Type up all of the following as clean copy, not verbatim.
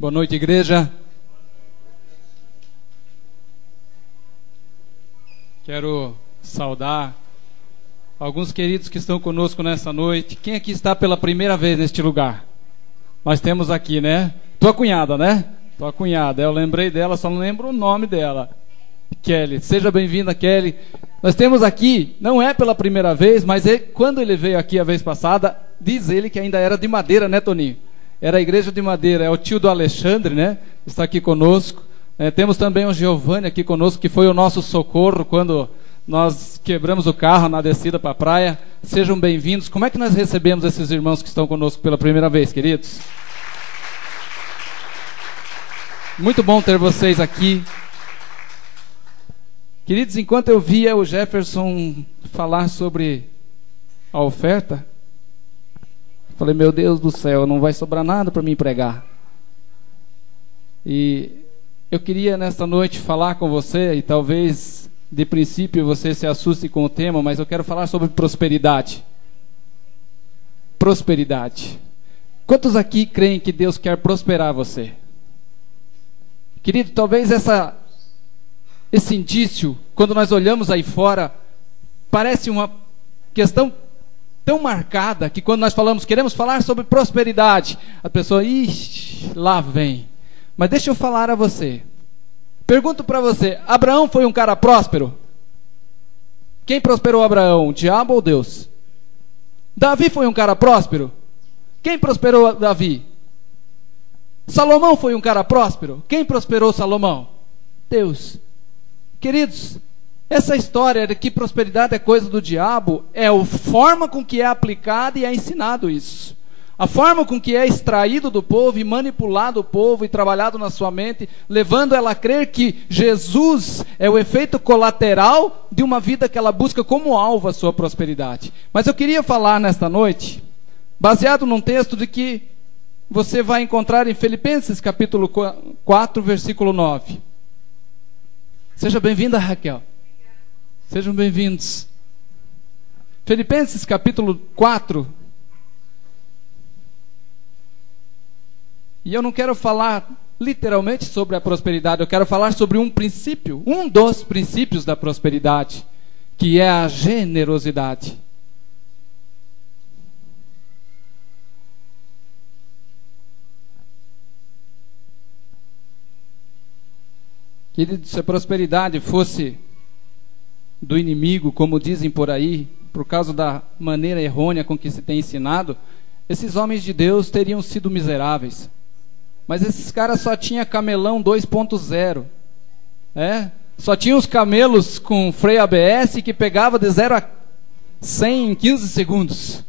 Boa noite, igreja. Quero saudar alguns queridos que estão conosco nessa noite. Quem aqui está pela primeira vez neste lugar? Nós temos aqui, né? Tua cunhada, né? Tua cunhada. Eu lembrei dela, só não lembro o nome dela. Kelly. Seja bem-vinda, Kelly. Nós temos aqui, não é pela primeira vez, mas quando ele veio aqui a vez passada, diz ele que ainda era de Madeira, né, Toninho? Era a igreja de Madeira. É o tio do Alexandre, né? Está aqui conosco. Temos também o Giovanni aqui conosco, que foi o nosso socorro quando nós quebramos o carro na descida para a praia. Sejam bem-vindos. Como é que nós recebemos esses irmãos que estão conosco pela primeira vez, queridos? Muito bom ter vocês aqui. Queridos, enquanto eu via o Jefferson falar sobre a oferta, falei, meu Deus do céu, não vai sobrar nada para mim pregar. E eu queria nesta noite falar com você, e talvez de princípio você se assuste com o tema, mas eu quero falar sobre prosperidade. Prosperidade. Quantos aqui creem que Deus quer prosperar você? Querido, talvez esse indício, quando nós olhamos aí fora, parece uma questão tão marcada que quando nós queremos falar sobre prosperidade, a pessoa, ixi, lá vem. Mas deixa eu falar a você. Pergunto para você, Abraão foi um cara próspero? Quem prosperou Abraão, o diabo ou Deus? Davi foi um cara próspero? Quem prosperou Davi? Salomão foi um cara próspero? Quem prosperou Salomão? Deus. Queridos, essa história de que prosperidade é coisa do diabo é a forma com que é aplicado e é ensinado isso. A forma com que é extraído do povo e manipulado o povo e trabalhado na sua mente, levando ela a crer que Jesus é o efeito colateral de uma vida que ela busca como alvo a sua prosperidade. Mas eu queria falar nesta noite, baseado num texto de que você vai encontrar em Filipenses capítulo 4, versículo 9. Seja bem-vinda, Raquel. Sejam bem-vindos. Filipenses capítulo 4. E eu não quero falar literalmente sobre a prosperidade, eu quero falar sobre um princípio, um dos princípios da prosperidade, que é a generosidade. Querido, se a prosperidade fosse do inimigo, como dizem por aí, por causa da maneira errônea com que se tem ensinado, esses homens de Deus teriam sido miseráveis. Mas esses caras só tinham camelão 2.0. Só tinham os camelos com freio ABS que pegava de 0 a 100 em 15 segundos.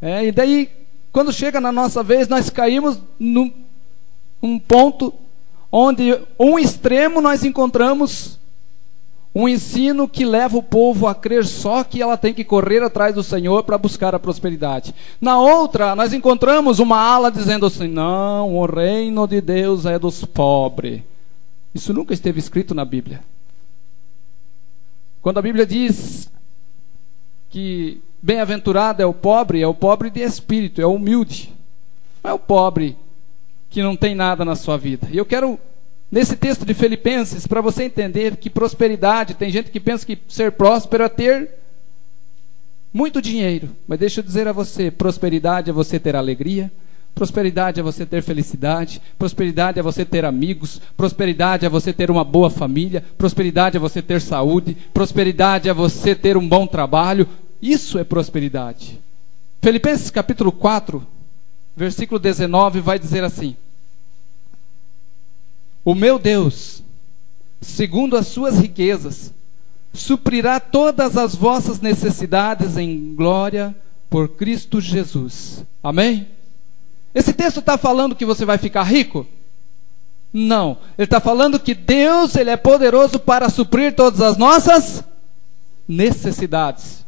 E daí, quando chega na nossa vez, nós caímos num ponto onde um extremo nós encontramos um ensino que leva o povo a crer só que ela tem que correr atrás do Senhor para buscar a prosperidade. Na outra, nós encontramos uma ala dizendo assim, não, o reino de Deus é dos pobres. Isso nunca esteve escrito na Bíblia. Quando a Bíblia diz que bem-aventurado é o pobre de espírito, é o humilde. Não é o pobre que não tem nada na sua vida. E eu quero, nesse texto de Filipenses, para você entender que prosperidade, tem gente que pensa que ser próspero é ter muito dinheiro. Mas deixa eu dizer a você, prosperidade é você ter alegria, prosperidade é você ter felicidade, prosperidade é você ter amigos, prosperidade é você ter uma boa família, prosperidade é você ter saúde, prosperidade é você ter um bom trabalho. Isso é prosperidade. Filipenses capítulo 4, versículo 19 vai dizer assim: o meu Deus, segundo as suas riquezas, suprirá todas as vossas necessidades em glória por Cristo Jesus. Amém? Esse texto está falando que você vai ficar rico? Não. Ele está falando que Deus, Ele é poderoso para suprir todas as nossas necessidades.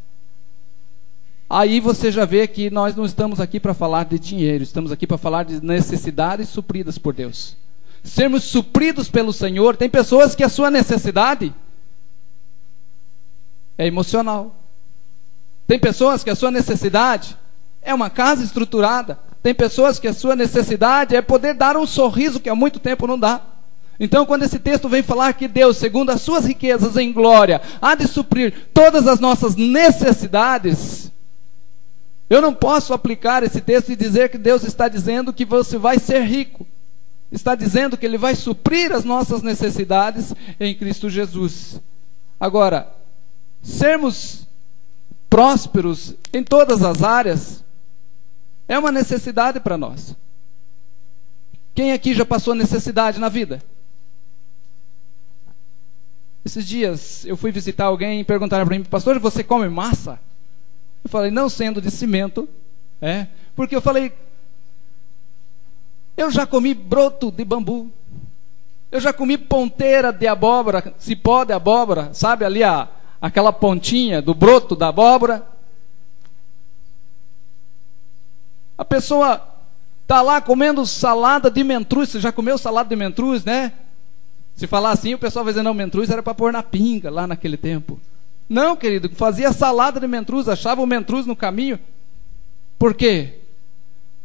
Aí você já vê que nós não estamos aqui para falar de dinheiro, estamos aqui para falar de necessidades supridas por Deus. Sermos supridos pelo Senhor. Tem pessoas que a sua necessidade é emocional. Tem pessoas que a sua necessidade é uma casa estruturada. Tem pessoas que a sua necessidade é poder dar um sorriso que há muito tempo não dá. Então, quando esse texto vem falar que Deus, segundo as suas riquezas em glória, há de suprir todas as nossas necessidades, eu não posso aplicar esse texto e dizer que Deus está dizendo que você vai ser rico. Está dizendo que Ele vai suprir as nossas necessidades em Cristo Jesus. Agora, sermos prósperos em todas as áreas é uma necessidade para nós. Quem aqui já passou necessidade na vida? Esses dias eu fui visitar alguém e perguntaram para mim: pastor, você come massa? Eu falei: não, sendo de cimento, porque eu falei: eu já comi broto de bambu, eu já comi ponteira de abóbora, cipó de abóbora, sabe ali aquela pontinha do broto da abóbora. A pessoa está lá comendo salada de mentruz. Você já comeu salada de mentruz, né? Se falar assim, o pessoal vai dizer: não, mentruz era para pôr na pinga lá naquele tempo. Não, querido, fazia salada de mentruz, achava o mentruz no caminho. Por quê?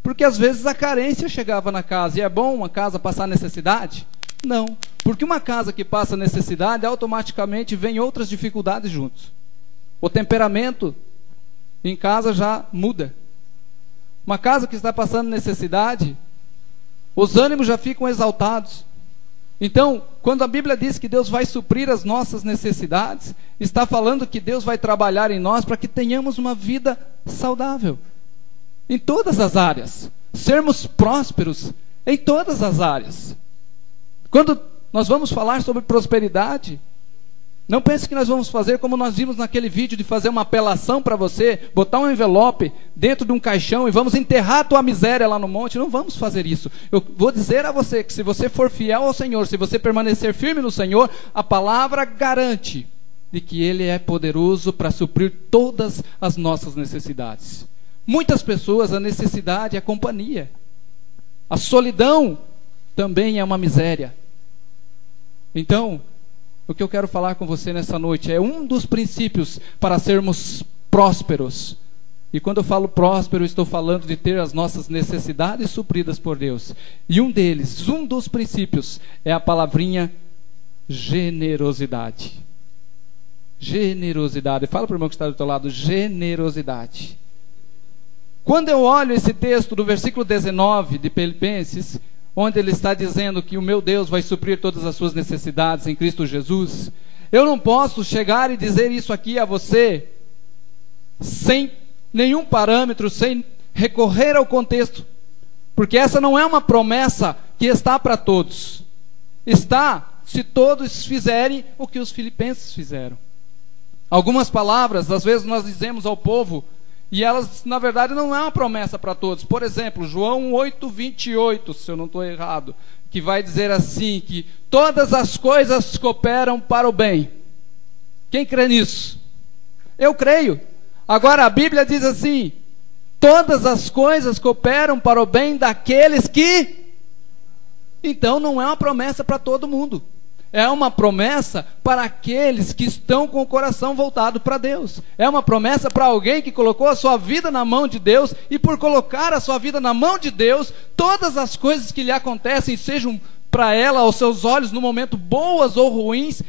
Porque às vezes a carência chegava na casa. E é bom uma casa passar necessidade? Não, porque uma casa que passa necessidade, automaticamente vem outras dificuldades juntos. O temperamento em casa já muda. Uma casa que está passando necessidade, os ânimos já ficam exaltados. Então, quando a Bíblia diz que Deus vai suprir as nossas necessidades, está falando que Deus vai trabalhar em nós para que tenhamos uma vida saudável. Em todas as áreas. Sermos prósperos em todas as áreas. Quando nós vamos falar sobre prosperidade, não pense que nós vamos fazer como nós vimos naquele vídeo, de fazer uma apelação para você, botar um envelope dentro de um caixão e vamos enterrar a tua miséria lá no monte. Não vamos fazer isso. Eu vou dizer a você que se você for fiel ao Senhor, se você permanecer firme no Senhor, a palavra garante de que Ele é poderoso para suprir todas as nossas necessidades. Muitas pessoas, a necessidade é a companhia. A solidão também é uma miséria. Então, o que eu quero falar com você nessa noite é um dos princípios para sermos prósperos. E quando eu falo próspero, estou falando de ter as nossas necessidades supridas por Deus. E um dos princípios, é a palavrinha generosidade. Generosidade. Fala para o irmão que está do teu lado: generosidade. Quando eu olho esse texto do versículo 19 de Filipenses, onde ele está dizendo que o meu Deus vai suprir todas as suas necessidades em Cristo Jesus, eu não posso chegar e dizer isso aqui a você sem nenhum parâmetro, sem recorrer ao contexto, porque essa não é uma promessa que está para todos. Está se todos fizerem o que os filipenses fizeram. Algumas palavras, às vezes nós dizemos ao povo, e elas, na verdade, não é uma promessa para todos. Por exemplo, João 8:28, se eu não estou errado, que vai dizer assim, que todas as coisas cooperam para o bem. Quem crê nisso? Eu creio. Agora a Bíblia diz assim: todas as coisas cooperam para o bem daqueles que... Então não é uma promessa para todo mundo. É uma promessa para aqueles que estão com o coração voltado para Deus. É uma promessa para alguém que colocou a sua vida na mão de Deus, e por colocar a sua vida na mão de Deus, todas as coisas que lhe acontecem, sejam para ela, aos seus olhos, no momento boas ou ruins,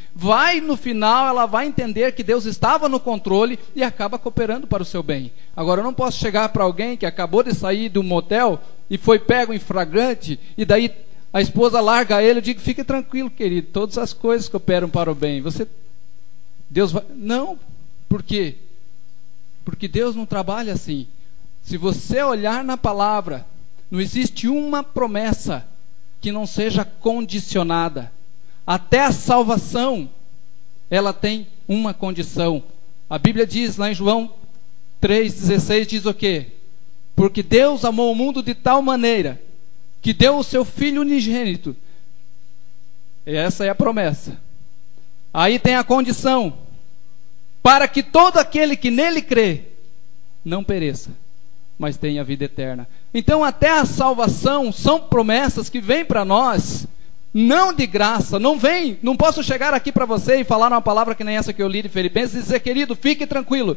no final ela vai entender que Deus estava no controle e acaba cooperando para o seu bem. Agora eu não posso chegar para alguém que acabou de sair de um motel e foi pego em flagrante, e daí a esposa larga ele. Eu digo: fique tranquilo, querido, todas as coisas cooperam para o bem. Deus vai... Não, por quê? Porque Deus não trabalha assim. Se você olhar na palavra, não existe uma promessa que não seja condicionada. Até a salvação, ela tem uma condição. A Bíblia diz lá em João 3,16, diz o quê? Porque Deus amou o mundo de tal maneira que deu o seu Filho unigênito. Essa é a promessa. Aí tem a condição: para que todo aquele que nele crê não pereça, mas tenha vida eterna. Então até a salvação são promessas que vêm para nós, não de graça. Não posso chegar aqui para você e falar uma palavra que nem essa que eu li de Filipenses e dizer: querido, fique tranquilo,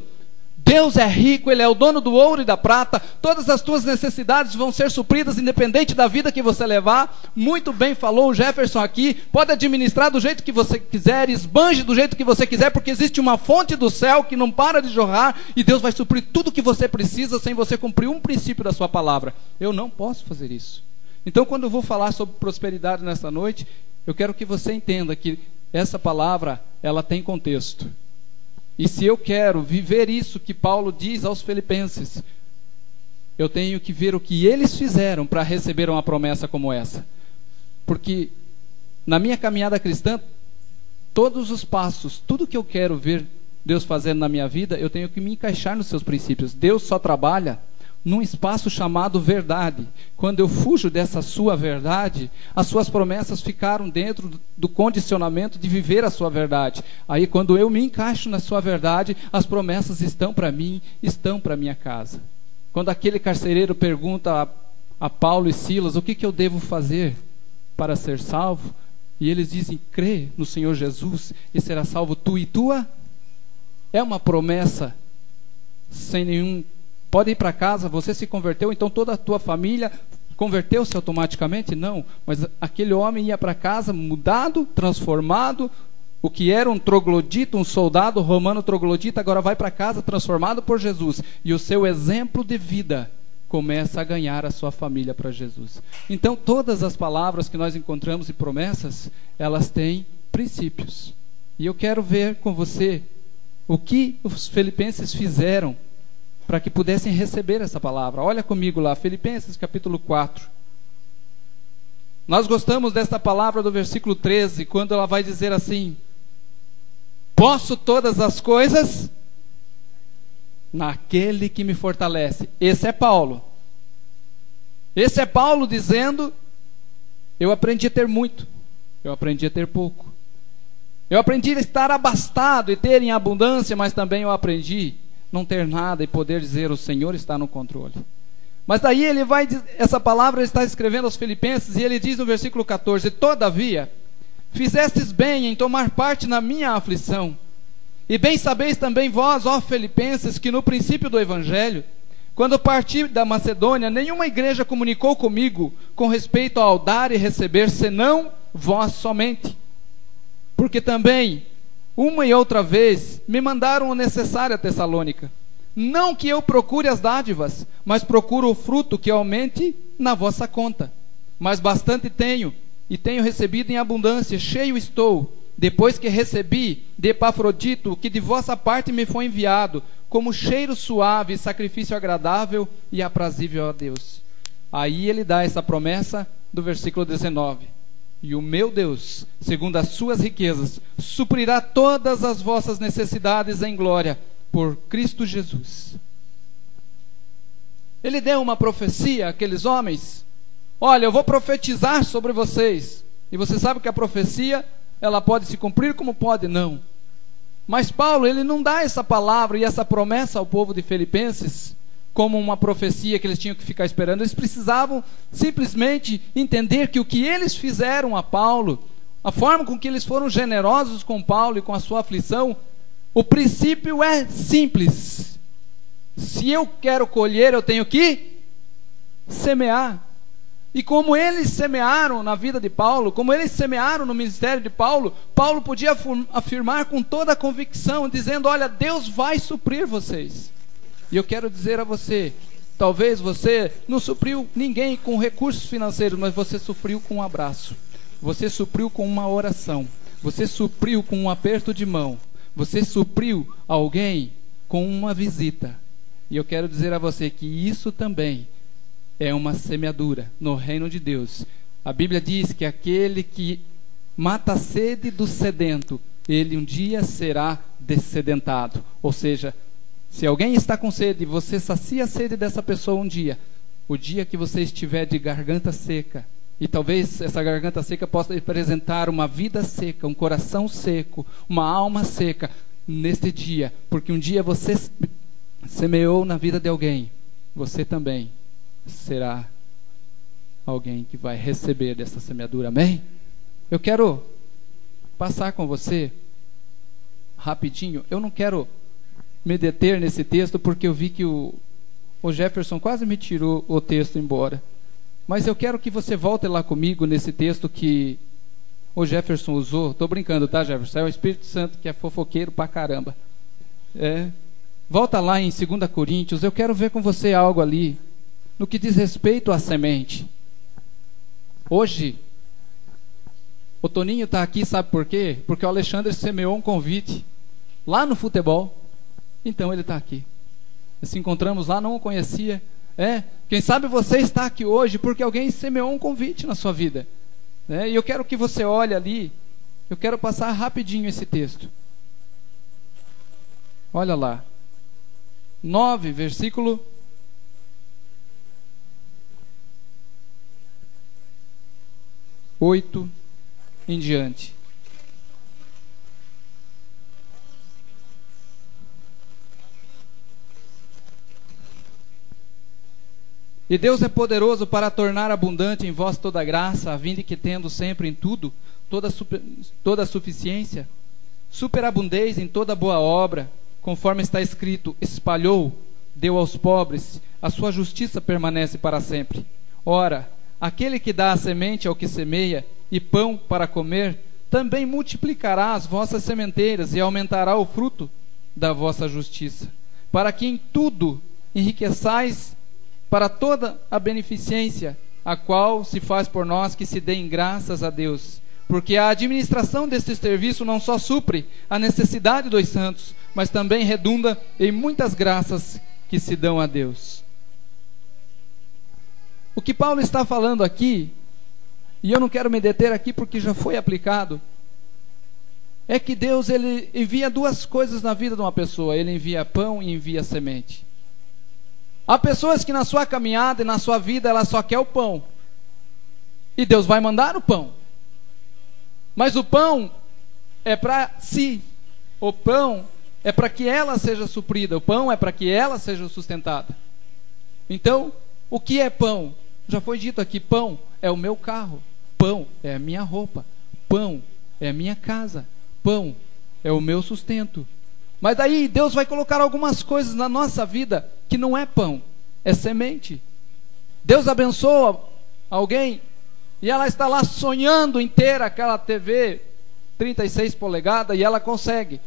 Deus é rico, Ele é o dono do ouro e da prata, todas as tuas necessidades vão ser supridas, independente da vida que você levar. Muito bem falou o Jefferson aqui, pode administrar do jeito que você quiser, esbanje do jeito que você quiser, porque existe uma fonte do céu que não para de jorrar, e Deus vai suprir tudo que você precisa, sem você cumprir um princípio da sua palavra. Eu não posso fazer isso. Então, quando eu vou falar sobre prosperidade nesta noite, eu quero que você entenda que essa palavra, ela tem contexto. E se eu quero viver isso que Paulo diz aos Filipenses, eu tenho que ver o que eles fizeram para receber uma promessa como essa. Porque na minha caminhada cristã, todos os passos, tudo que eu quero ver Deus fazendo na minha vida, eu tenho que me encaixar nos seus princípios. Deus só trabalha num espaço chamado verdade. Quando eu fujo dessa sua verdade, as suas promessas ficaram dentro do condicionamento de viver a sua verdade. Aí quando eu me encaixo na sua verdade, as promessas estão para mim, estão para minha casa. Quando aquele carcereiro pergunta a Paulo e Silas, o que eu devo fazer para ser salvo? E eles dizem, crê no Senhor Jesus e será salvo tu e tua. É uma promessa sem nenhum... Pode ir para casa, você se converteu, então toda a tua família converteu-se automaticamente? Não, mas aquele homem ia para casa mudado, transformado. O que era um troglodita, um soldado romano troglodita, agora vai para casa transformado por Jesus. E o seu exemplo de vida começa a ganhar a sua família para Jesus. Então todas as palavras que nós encontramos e promessas, elas têm princípios. E eu quero ver com você o que os filipenses fizeram para que pudessem receber essa palavra. Olha comigo lá, Filipenses capítulo 4. Nós gostamos desta palavra do versículo 13, quando ela vai dizer assim: posso todas as coisas naquele que me fortalece. Esse é Paulo. Esse é Paulo dizendo: eu aprendi a ter muito, eu aprendi a ter pouco. Eu aprendi a estar abastado e ter em abundância, mas também eu aprendi não ter nada e poder dizer, o Senhor está no controle. Mas daí ele vai, essa palavra ele está escrevendo aos Filipenses, e ele diz no versículo 14, todavia, fizestes bem em tomar parte na minha aflição, e bem sabeis também vós, ó Filipenses, que no princípio do Evangelho, quando parti da Macedônia, nenhuma igreja comunicou comigo com respeito ao dar e receber, senão vós somente. Porque também, uma e outra vez, me mandaram o necessário a Tessalônica. Não que eu procure as dádivas, mas procuro o fruto que aumente na vossa conta. Mas bastante tenho, e tenho recebido em abundância, cheio estou, depois que recebi de Epafrodito, que de vossa parte me foi enviado, como cheiro suave, sacrifício agradável e aprazível a Deus. Aí ele dá essa promessa do versículo 19. E o meu Deus, segundo as suas riquezas, suprirá todas as vossas necessidades em glória, por Cristo Jesus. Ele deu uma profecia àqueles homens. Olha, eu vou profetizar sobre vocês. E você sabe que a profecia, ela pode se cumprir como pode não. Mas Paulo, ele não dá essa palavra e essa promessa ao povo de Filipenses como uma profecia que eles tinham que ficar esperando. Eles precisavam simplesmente entender que o que eles fizeram a Paulo, a forma com que eles foram generosos com Paulo e com a sua aflição, o princípio é simples. Se eu quero colher, eu tenho que semear. E como eles semearam na vida de Paulo, como eles semearam no ministério de Paulo, Paulo podia afirmar com toda a convicção, dizendo, olha, Deus vai suprir vocês. E eu quero dizer a você, talvez você não supriu ninguém com recursos financeiros, mas você supriu com um abraço, você supriu com uma oração, você supriu com um aperto de mão, você supriu alguém com uma visita. E eu quero dizer a você que isso também é uma semeadura no reino de Deus. A Bíblia diz que aquele que mata a sede do sedento, ele um dia será dessedentado. Ou seja, se alguém está com sede e você sacia a sede dessa pessoa um dia, o dia que você estiver de garganta seca, e talvez essa garganta seca possa representar uma vida seca, um coração seco, uma alma seca, neste dia, porque um dia você semeou na vida de alguém, você também será alguém que vai receber dessa semeadura, amém? Eu quero passar com você rapidinho, eu não quero me deter nesse texto, porque eu vi que o Jefferson quase me tirou o texto embora. Mas eu quero que você volte lá comigo nesse texto que o Jefferson usou. Estou brincando, tá, Jefferson? É o Espírito Santo que é fofoqueiro pra caramba. Volta lá em 2 Coríntios. Eu quero ver com você algo ali no que diz respeito à semente. Hoje, o Toninho está aqui, sabe por quê? Porque o Alexandre semeou um convite lá no futebol. Então ele está aqui. Se encontramos lá, não o conhecia. Quem sabe você está aqui hoje porque alguém semeou um convite na sua vida. E eu quero que você olhe ali. Eu quero passar rapidinho esse texto. Olha lá. 9, versículo 8 em diante. E Deus é poderoso para tornar abundante em vós toda graça, a fim de que, tendo sempre em tudo toda suficiência, superabundeis em toda boa obra, conforme está escrito: espalhou, deu aos pobres, a sua justiça permanece para sempre. Ora, aquele que dá a semente ao que semeia e pão para comer, também multiplicará as vossas sementeiras e aumentará o fruto da vossa justiça, para que em tudo enriqueçais para toda a beneficência, a qual se faz por nós que se deem graças a Deus. Porque a administração deste serviço não só supre a necessidade dos santos, mas também redunda em muitas graças que se dão a Deus. O que Paulo está falando aqui, e eu não quero me deter aqui porque já foi aplicado, é que Deus, ele envia duas coisas na vida de uma pessoa. Ele envia pão e envia semente. Há pessoas que na sua caminhada e na sua vida ela só quer o pão, e Deus vai mandar o pão, mas o pão é para si, o pão é para que ela seja suprida, o pão é para que ela seja sustentada. Então, o que é pão? Já foi dito aqui: pão é o meu carro, pão é a minha roupa, pão é a minha casa, pão é o meu sustento. Mas daí Deus vai colocar algumas coisas na nossa vida que não é pão, é semente. Deus abençoa alguém e ela está lá sonhando em ter aquela TV 36 polegadas e ela consegue.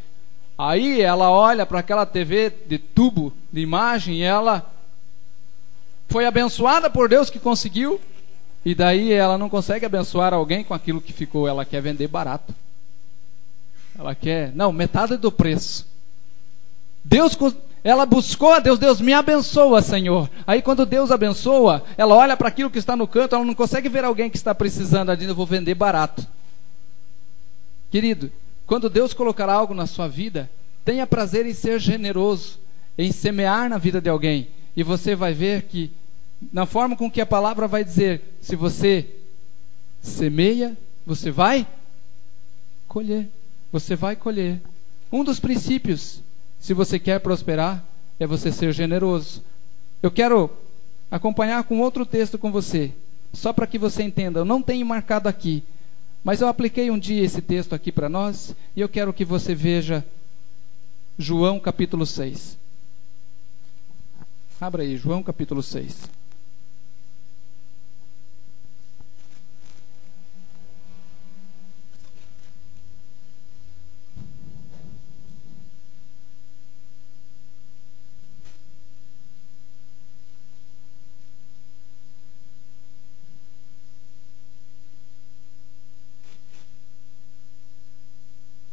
Aí ela olha para aquela TV de tubo de imagem e ela foi abençoada por Deus que conseguiu, e daí ela não consegue abençoar alguém com aquilo que ficou. Ela quer vender barato. Ela quer, não, metade do preço. Ela buscou a Deus: Deus me abençoa, Senhor. Aí quando Deus abençoa, ela olha para aquilo que está no canto, ela não consegue ver alguém que está precisando. Ela diz: eu vou vender barato. Querido, quando Deus colocar algo na sua vida, tenha prazer em ser generoso, em semear na vida de alguém. E você vai ver que, na forma com que a palavra vai dizer, se você semeia, você vai colher. Você vai colher. Um dos princípios, se você quer prosperar, é você ser generoso. Eu quero acompanhar com outro texto com você, só para que você entenda. Eu não tenho marcado aqui, mas eu apliquei um dia esse texto aqui para nós, e eu quero que você veja João capítulo 6. Abra aí, João capítulo 6.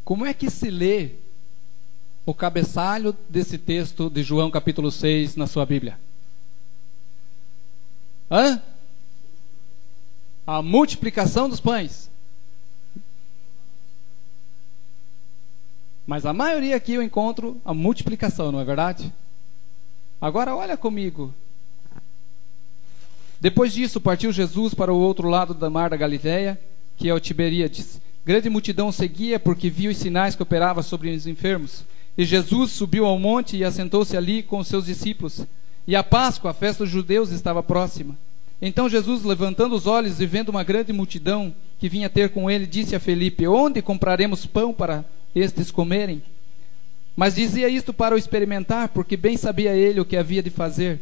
Como é que se lê o cabeçalho desse texto de João capítulo 6 na sua Bíblia? A multiplicação dos pães. Mas a maioria aqui eu encontro a multiplicação, não é verdade? Agora olha comigo. Depois disso partiu Jesus para o outro lado do mar da Galileia, que é o Tiberíades. Grande multidão seguia, porque viu os sinais que operava sobre os enfermos. E Jesus subiu ao monte e assentou-se ali com os seus discípulos. E a Páscoa, a festa dos judeus, estava próxima. Então Jesus, levantando os olhos e vendo uma grande multidão que vinha ter com ele, disse a Felipe: onde compraremos pão para estes comerem? Mas dizia isto para o experimentar, porque bem sabia ele o que havia de fazer.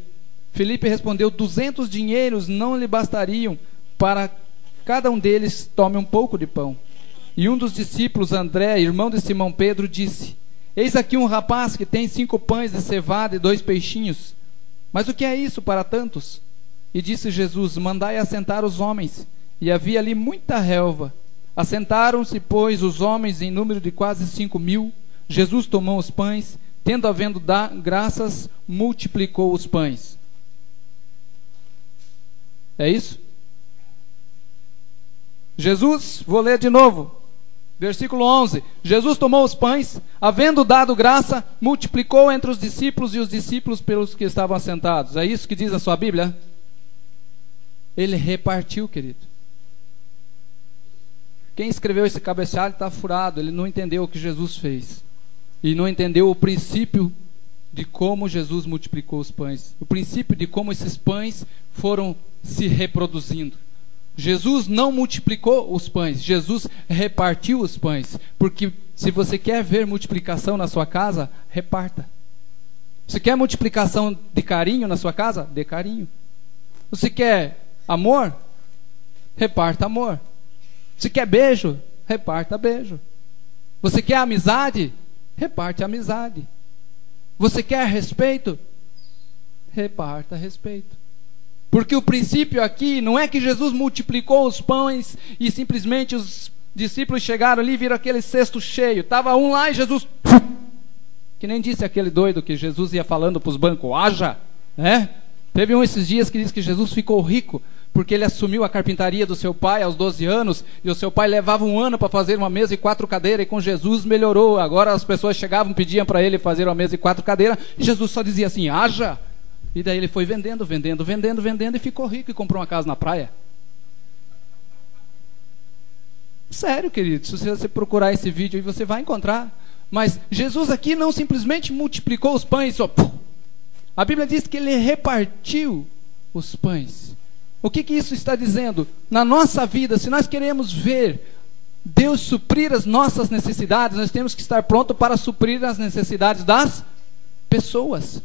Filipe respondeu: 200 dinheiros não lhe bastariam para cada um deles tome um pouco de pão. E um dos discípulos, André, irmão de Simão Pedro, disse: eis aqui um rapaz que tem 5 pães de cevada e 2 peixinhos. Mas o que é isso para tantos? E disse Jesus: mandai assentar os homens. E havia ali muita relva. Assentaram-se, pois, os homens em número de quase 5.000. Jesus tomou os pães, tendo havendo dado graças, multiplicou os pães. É isso? Jesus, vou ler de novo. Versículo 11. Jesus tomou os pães, havendo dado graça, multiplicou entre os discípulos e os discípulos pelos que estavam assentados. É isso que diz a sua Bíblia? Ele repartiu, querido. Quem escreveu esse cabecealho está furado. Ele não entendeu o que Jesus fez. E não entendeu o princípio de como Jesus multiplicou os pães. O princípio de como esses pães foram se reproduzindo. Jesus não multiplicou os pães, Jesus repartiu os pães. Porque se você quer ver multiplicação na sua casa, reparta. Você quer multiplicação de carinho na sua casa? Dê carinho. Você quer amor? Reparta amor. Você quer beijo? Reparta beijo. Você quer amizade? Reparte amizade. Você quer respeito? Reparta respeito. Porque o princípio aqui não é que Jesus multiplicou os pães e simplesmente os discípulos chegaram ali e viram aquele cesto cheio. Estava um lá e Jesus... Que nem disse aquele doido que Jesus ia falando para os bancos: haja, né? Teve um esses dias que disse que Jesus ficou rico porque ele assumiu a carpintaria do seu pai aos 12 anos, e o seu pai levava 1 ano para fazer uma mesa e 4 cadeiras, e com Jesus melhorou. Agora as pessoas chegavam, pediam para ele fazer uma mesa e 4 cadeiras, e Jesus só dizia assim: haja. E daí ele foi vendendo, e ficou rico e comprou uma casa na praia. Sério, querido, se você procurar esse vídeo aí, você vai encontrar. Mas Jesus aqui não simplesmente multiplicou os pães, só... A Bíblia diz que ele repartiu os pães. O que isso está dizendo? Na nossa vida, se nós queremos ver Deus suprir as nossas necessidades, nós temos que estar pronto para suprir as necessidades das pessoas.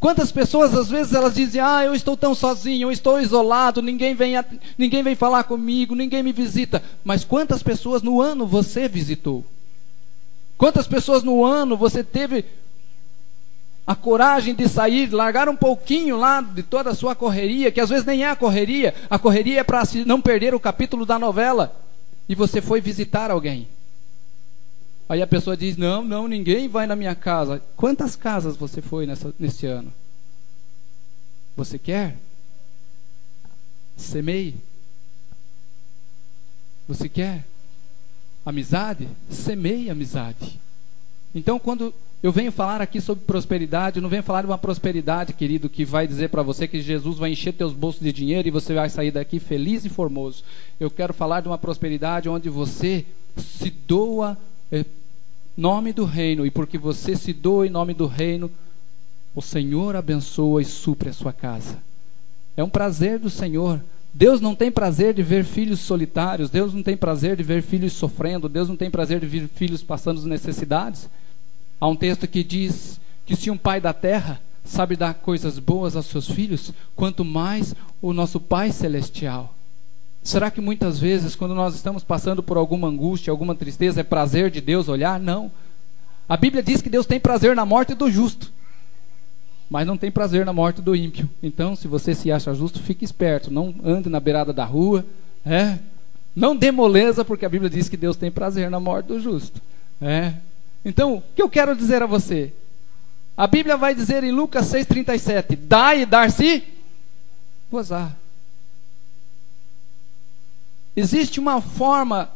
Quantas pessoas às vezes elas dizem: eu estou tão sozinho, eu estou isolado, ninguém vem falar comigo, ninguém me visita. Mas quantas pessoas no ano você visitou? Quantas pessoas no ano você teve a coragem de sair, largar um pouquinho lá de toda a sua correria, que às vezes nem é a correria é para não perder o capítulo da novela, e você foi visitar alguém. Aí a pessoa diz: não, ninguém vai na minha casa. Quantas casas você foi nesse ano? Você quer? Semeie. Você quer amizade? Semeie amizade. Então, quando eu venho falar aqui sobre prosperidade, eu não venho falar de uma prosperidade, querido, que vai dizer para você que Jesus vai encher teus bolsos de dinheiro e você vai sair daqui feliz e formoso. Eu quero falar de uma prosperidade onde você se doa em nome do reino, e porque você se doa em nome do reino, o Senhor abençoa e supre a sua casa. É um prazer do Senhor. Deus não tem prazer de ver filhos solitários, Deus não tem prazer de ver filhos sofrendo, Deus não tem prazer de ver filhos passando necessidades. Há um texto que diz que se um pai da terra sabe dar coisas boas aos seus filhos, quanto mais o nosso Pai Celestial. Será que muitas vezes, quando nós estamos passando por alguma angústia, alguma tristeza, é prazer de Deus olhar? Não. A Bíblia diz que Deus tem prazer na morte do justo, mas não tem prazer na morte do ímpio. Então, se você se acha justo, fique esperto, não ande na beirada da rua, não dê moleza, porque a Bíblia diz que Deus tem prazer na morte do justo. Então, o que eu quero dizer a você? A Bíblia vai dizer em Lucas 6,37: dai e dar-se-vos-á. Existe uma forma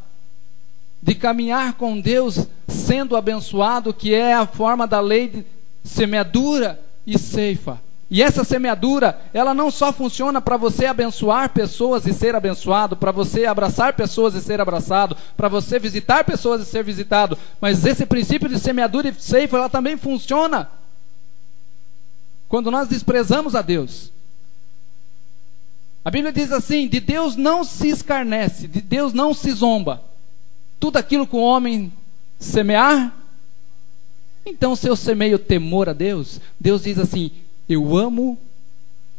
de caminhar com Deus sendo abençoado, que é a forma da lei de semeadura e ceifa. E essa semeadura, ela não só funciona para você abençoar pessoas e ser abençoado, para você abraçar pessoas e ser abraçado, para você visitar pessoas e ser visitado, mas esse princípio de semeadura e ceifa, ela também funciona quando nós desprezamos a Deus. A Bíblia diz assim: de Deus não se escarnece, de Deus não se zomba. Tudo aquilo que o homem semear, Então, se eu semeio temor a Deus, Deus diz assim: eu amo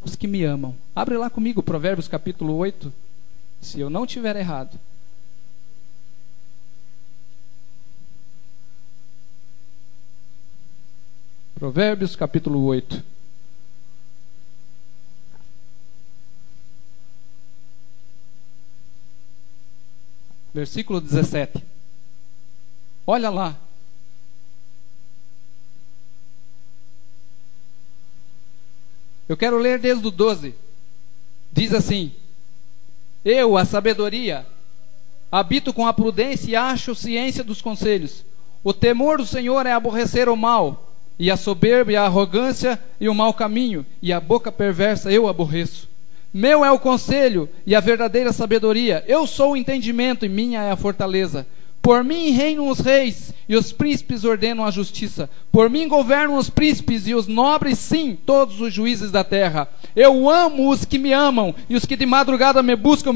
os que me amam. Abre lá comigo, Provérbios capítulo 8, se eu não estiver errado. Provérbios capítulo 8. Versículo 17. Olha lá. Eu quero ler desde o 12. Diz assim: eu, a sabedoria, habito com a prudência e acho ciência dos conselhos. O temor do Senhor é aborrecer o mal, e a soberba e a arrogância e o mau caminho, e a boca perversa eu aborreço. Meu é o conselho e a verdadeira sabedoria. Eu sou o entendimento e minha é a fortaleza. Por mim reinam os reis e os príncipes ordenam a justiça. Por mim governam os príncipes e os nobres, sim, todos os juízes da terra. Eu amo os que me amam e os que de madrugada me buscam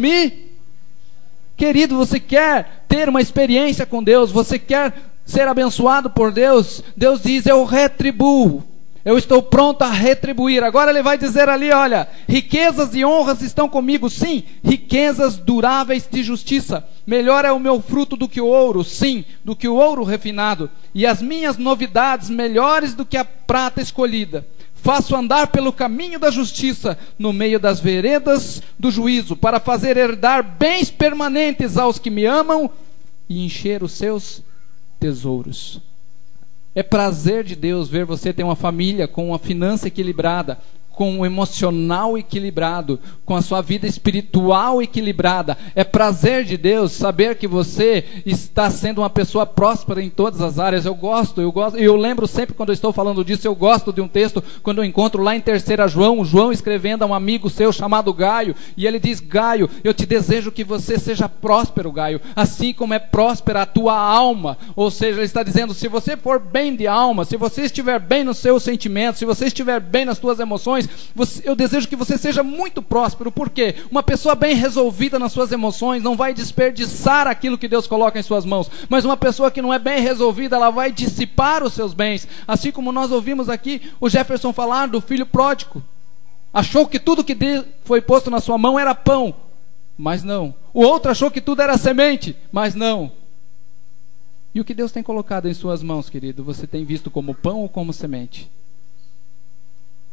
Querido, você quer ter uma experiência com Deus? Você quer ser abençoado por Deus? Deus diz: eu retribuo. Eu estou pronto a retribuir. Agora ele vai dizer ali, olha: riquezas e honras estão comigo. Sim, riquezas duráveis de justiça. Melhor é o meu fruto do que o ouro. Sim, do que o ouro refinado. E as minhas novidades melhores do que a prata escolhida. Faço andar pelo caminho da justiça, no meio das veredas do juízo, para fazer herdar bens permanentes aos que me amam e encher os seus tesouros. É prazer de Deus ver você ter uma família com uma finança equilibrada, com um emocional equilibrado, com a sua vida espiritual equilibrada. É prazer de Deus saber que você está sendo uma pessoa próspera em todas as áreas. Eu gosto, e eu lembro sempre quando eu estou falando disso, eu gosto de um texto, quando eu encontro lá em 3 João escrevendo a um amigo seu chamado Gaio, e ele diz: Gaio, eu te desejo que você seja próspero, Gaio, assim como é próspera a tua alma. Ou seja, ele está dizendo: se você for bem de alma, se você estiver bem nos seus sentimentos, se você estiver bem nas suas emoções, eu desejo que você seja muito próspero. Por quê? Uma pessoa bem resolvida nas suas emoções não vai desperdiçar aquilo que Deus coloca em suas mãos, mas uma pessoa que não é bem resolvida, ela vai dissipar os seus bens. Assim como nós ouvimos aqui o Jefferson falar do filho pródigo. Achou que tudo que foi posto na sua mão era pão, mas não. O outro achou que tudo era semente, mas não. E o que Deus tem colocado em suas mãos, querido, você tem visto como pão ou como semente?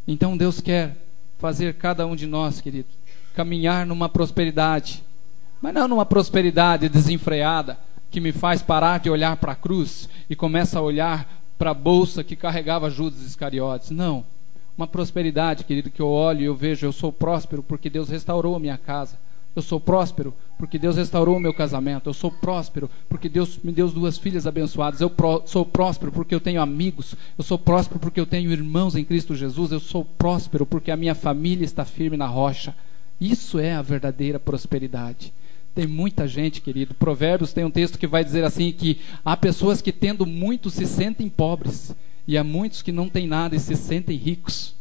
Então Deus quer fazer cada um de nós, querido, caminhar numa prosperidade, mas não numa prosperidade desenfreada, que me faz parar de olhar para a cruz e começa a olhar para a bolsa que carregava Judas Iscariotes. Não, uma prosperidade, querido, que eu olho e eu vejo: eu sou próspero porque Deus restaurou a minha casa. Eu sou próspero porque Deus restaurou o meu casamento. Eu sou próspero porque Deus me deu 2 filhas abençoadas. Eu sou próspero porque eu tenho amigos. Eu sou próspero porque eu tenho irmãos em Cristo Jesus. Eu sou próspero porque a minha família está firme na rocha. Isso é a verdadeira prosperidade. Tem muita gente, querido. Provérbios tem um texto que vai dizer assim, que há pessoas que tendo muito se sentem pobres, e há muitos que não têm nada e se sentem ricos,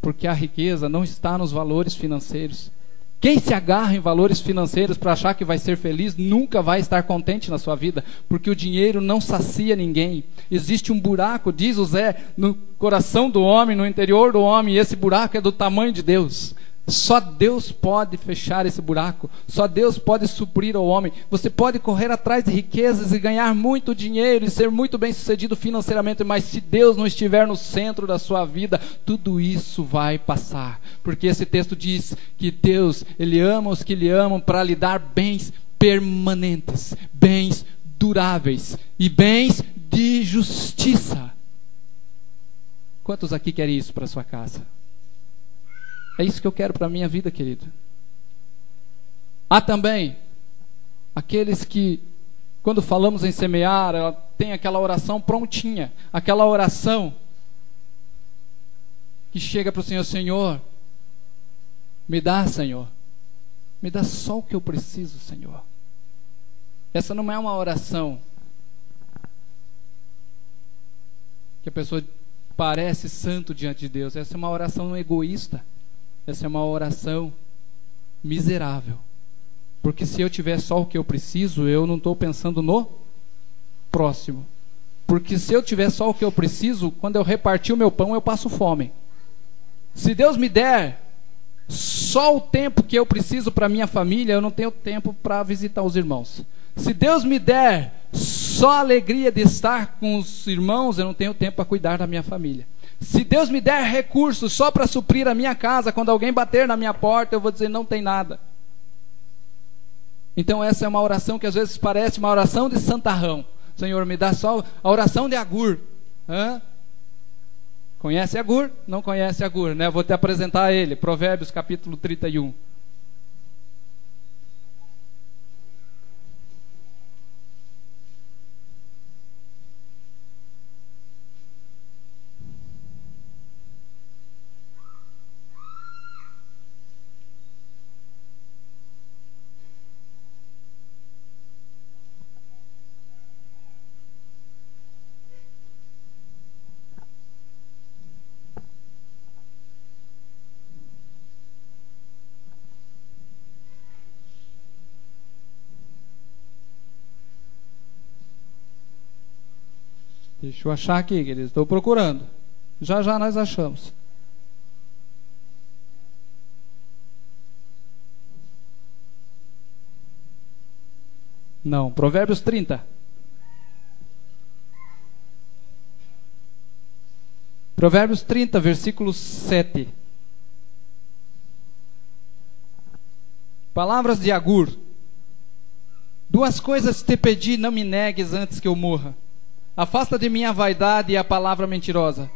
porque a riqueza não está nos valores financeiros. Quem se agarra em valores financeiros para achar que vai ser feliz, nunca vai estar contente na sua vida, porque o dinheiro não sacia ninguém. Existe um buraco, diz o Zé, no coração do homem, no interior do homem, e esse buraco é do tamanho de Deus. Só Deus pode fechar esse buraco. Só Deus pode suprir ao homem. Você pode correr atrás de riquezas e ganhar muito dinheiro e ser muito bem sucedido financeiramente, mas se Deus não estiver no centro da sua vida, tudo isso vai passar. Porque esse texto diz que Deus, Ele ama os que lhe amam para lhe dar bens permanentes, bens duráveis e bens de justiça. Quantos aqui querem isso para sua casa? É isso que eu quero para a minha vida, querido. Há também aqueles que, quando falamos em semear, ela tem aquela oração prontinha, aquela oração que chega para o Senhor: Senhor, me dá, Senhor, me dá só o que eu preciso, Senhor. Essa não é uma oração que a pessoa parece santo diante de Deus. Essa é uma oração egoísta. Essa é uma oração miserável. Porque se eu tiver só o que eu preciso, eu não estou pensando no próximo. Porque se eu tiver só o que eu preciso, quando eu repartir o meu pão, eu passo fome. Se Deus me der só o tempo que eu preciso para minha família, eu não tenho tempo para visitar os irmãos. Se Deus me der só a alegria de estar com os irmãos, eu não tenho tempo para cuidar da minha família. Se Deus me der recursos só para suprir a minha casa, quando alguém bater na minha porta, eu vou dizer, não tem nada. Então essa é uma oração que às vezes parece uma oração de santarrão. Senhor, me dá só a oração de Agur. Hã? Conhece Agur? Não conhece Agur, né? Vou te apresentar ele. Provérbios capítulo 31. Deixa eu achar aqui, queridos. Estou procurando. Já já nós achamos. Não, Provérbios 30. Provérbios 30, versículo 7. Palavras de Agur. 2 coisas te pedi, não me negues antes que eu morra. Afasta de mim a vaidade e a palavra mentirosa.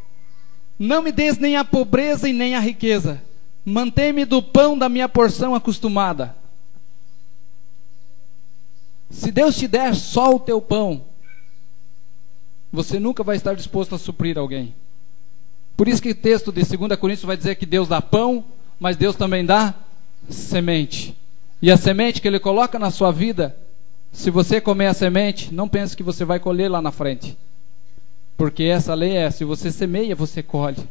Não me des nem a pobreza e nem a riqueza. Mantém-me do pão da minha porção acostumada. Se Deus te der só o teu pão, você nunca vai estar disposto a suprir alguém. Por isso que o texto de 2 Coríntios vai dizer que Deus dá pão, mas Deus também dá semente. E a semente que Ele coloca na sua vida, se você comer a semente, não pense que você vai colher lá na frente. Porque essa lei é, se você semeia, você colhe.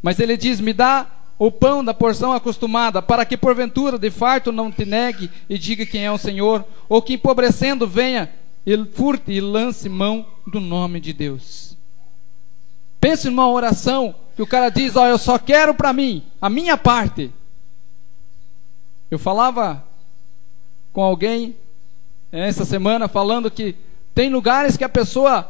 Mas Ele diz, me dá o pão da porção acostumada, para que porventura de farto não te negue e diga quem é o Senhor, ou que empobrecendo venha e furte e lance mão do nome de Deus. Pense numa oração que o cara diz, eu só quero para mim, a minha parte. Eu falava com alguém essa semana falando que tem lugares que a pessoa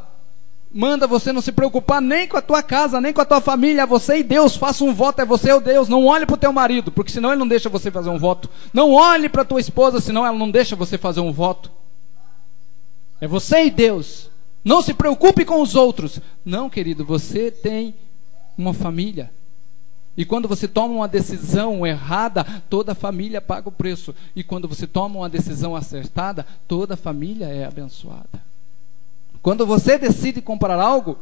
manda você não se preocupar nem com a tua casa, nem com a tua família, é você e Deus, faça um voto, é você ou Deus, não olhe para o teu marido, porque senão ele não deixa você fazer um voto, não olhe para a tua esposa, senão ela não deixa você fazer um voto, é você e Deus, não se preocupe com os outros, não querido, você tem uma família, e quando você toma uma decisão errada, toda a família paga o preço, e quando você toma uma decisão acertada, toda a família é abençoada. Quando você decide comprar algo,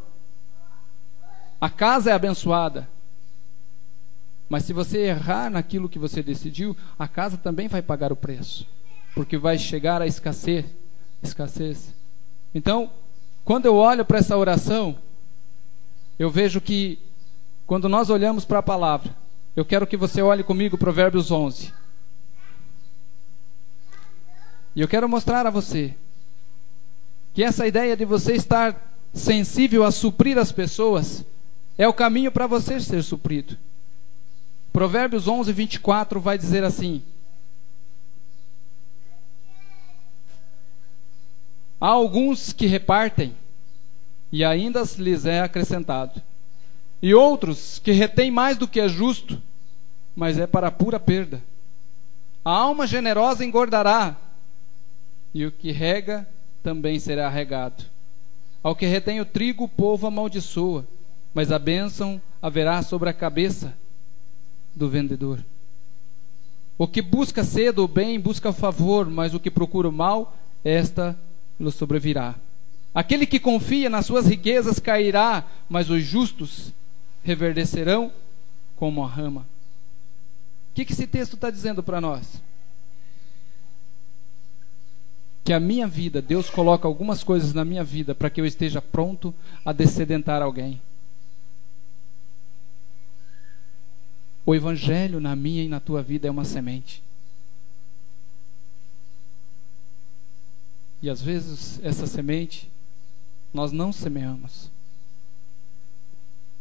a casa é abençoada. Mas se você errar naquilo que você decidiu, a casa também vai pagar o preço. Porque vai chegar a escassez. Então, quando eu olho para essa oração, eu vejo que, quando nós olhamos para a palavra, eu quero que você olhe comigo Provérbios 11. E eu quero mostrar a você que essa ideia de você estar sensível a suprir as pessoas é o caminho para você ser suprido. Provérbios 11, 24 vai dizer assim: há alguns que repartem e ainda lhes é acrescentado, e outros que retêm mais do que é justo, mas é para pura perda. A alma generosa engordará, e o que rega também será regado. Ao que retém o trigo, o povo amaldiçoa, mas a bênção haverá sobre a cabeça do vendedor. O que busca cedo o bem, busca o favor, mas o que procura o mal, esta lhe sobrevirá. Aquele que confia nas suas riquezas cairá, mas os justos reverdecerão como a rama. O que esse texto está dizendo para nós? Que a minha vida, Deus coloca algumas coisas na minha vida para que eu esteja pronto a descedentar alguém. O evangelho na minha e na tua vida é uma semente. E às vezes essa semente nós não semeamos.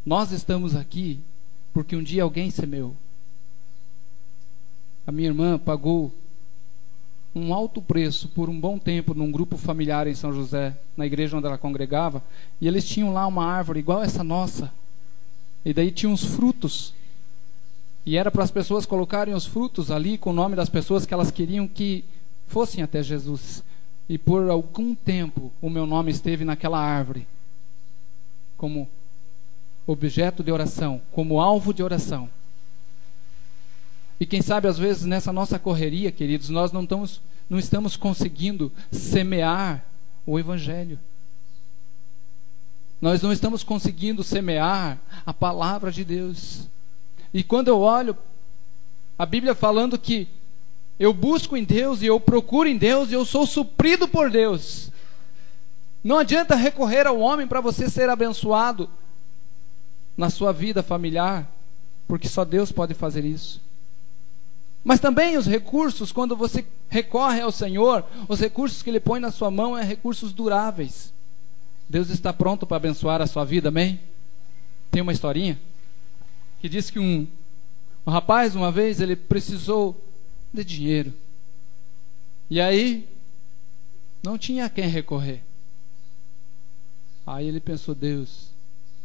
Nós estamos aqui porque um dia alguém semeou. A minha irmã pagou um alto preço por um bom tempo num grupo familiar em São José, na igreja onde ela congregava, e eles tinham lá uma árvore igual essa nossa, e daí tinha uns frutos, e era para as pessoas colocarem os frutos ali com o nome das pessoas que elas queriam que fossem até Jesus. E por algum tempo o meu nome esteve naquela árvore como objeto de oração, como alvo de oração. E quem sabe às vezes nessa nossa correria, queridos, nós não estamos conseguindo semear o Evangelho. Nós não estamos conseguindo semear a palavra de Deus. E quando eu olho a Bíblia falando que eu busco em Deus e eu procuro em Deus e eu sou suprido por Deus. Não adianta recorrer ao homem para você ser abençoado na sua vida familiar, porque só Deus pode fazer isso. Mas também os recursos, quando você recorre ao Senhor, os recursos que Ele põe na sua mão são recursos duráveis. Deus está pronto para abençoar a sua vida, amém? Tem uma historinha que diz que um rapaz, uma vez, ele precisou de dinheiro. E aí, não tinha a quem recorrer. Aí ele pensou, Deus,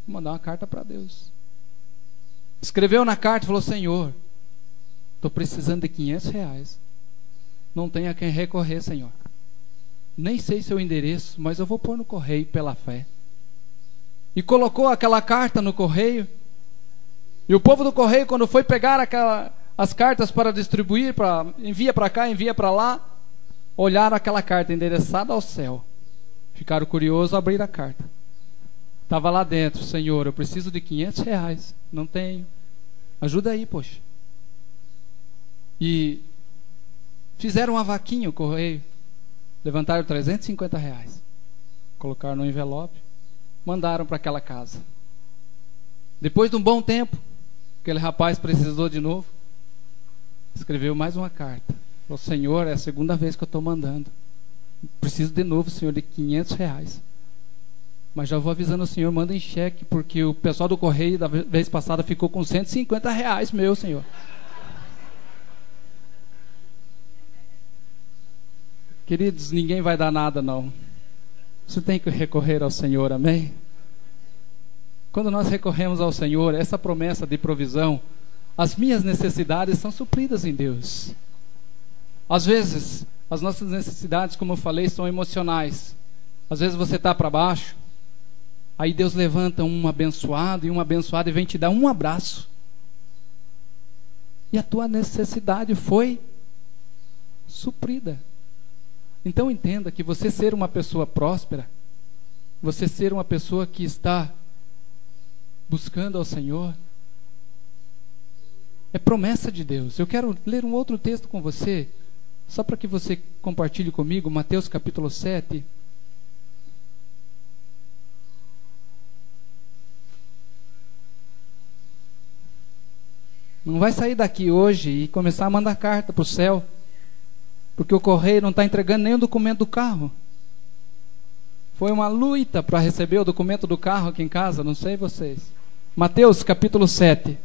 vou mandar uma carta para Deus. Escreveu na carta e falou, Senhor, estou precisando de R$500. Não tenho a quem recorrer, Senhor. Nem sei seu endereço, mas eu vou pôr no correio pela fé. E colocou aquela carta no correio. E o povo do correio, quando foi pegar as cartas para distribuir, envia para cá, envia para lá, olharam aquela carta endereçada ao céu. Ficaram curiosos, abriram a carta. Estava lá dentro, Senhor, eu preciso de R$500. Não tenho. Ajuda aí, poxa. E fizeram uma vaquinha, o correio. Levantaram R$350. Colocaram no envelope. Mandaram para aquela casa. Depois de um bom tempo, aquele rapaz precisou de novo. Escreveu mais uma carta. Falou, Senhor, é a segunda vez que eu estou mandando. Preciso de novo, Senhor, de R$500. Mas já vou avisando o Senhor, manda em cheque, porque o pessoal do correio da vez passada ficou com R$150, meu Senhor. Queridos, ninguém vai dar nada, não. Você tem que recorrer ao Senhor, amém? Quando nós recorremos ao Senhor, essa promessa de provisão, as minhas necessidades são supridas em Deus. Às vezes, as nossas necessidades, como eu falei, são emocionais. Às vezes você está para baixo, aí Deus levanta um abençoado e vem te dar um abraço. E a tua necessidade foi suprida. Então entenda que você ser uma pessoa próspera, você ser uma pessoa que está buscando ao Senhor, é promessa de Deus. Eu quero ler um outro texto com você, só para que você compartilhe comigo, Mateus capítulo 7. Não vai sair daqui hoje e começar a mandar carta para o céu, porque o correio não está entregando nem o documento do carro. Foi uma luta para receber o documento do carro aqui em casa, não sei vocês. Mateus capítulo 7.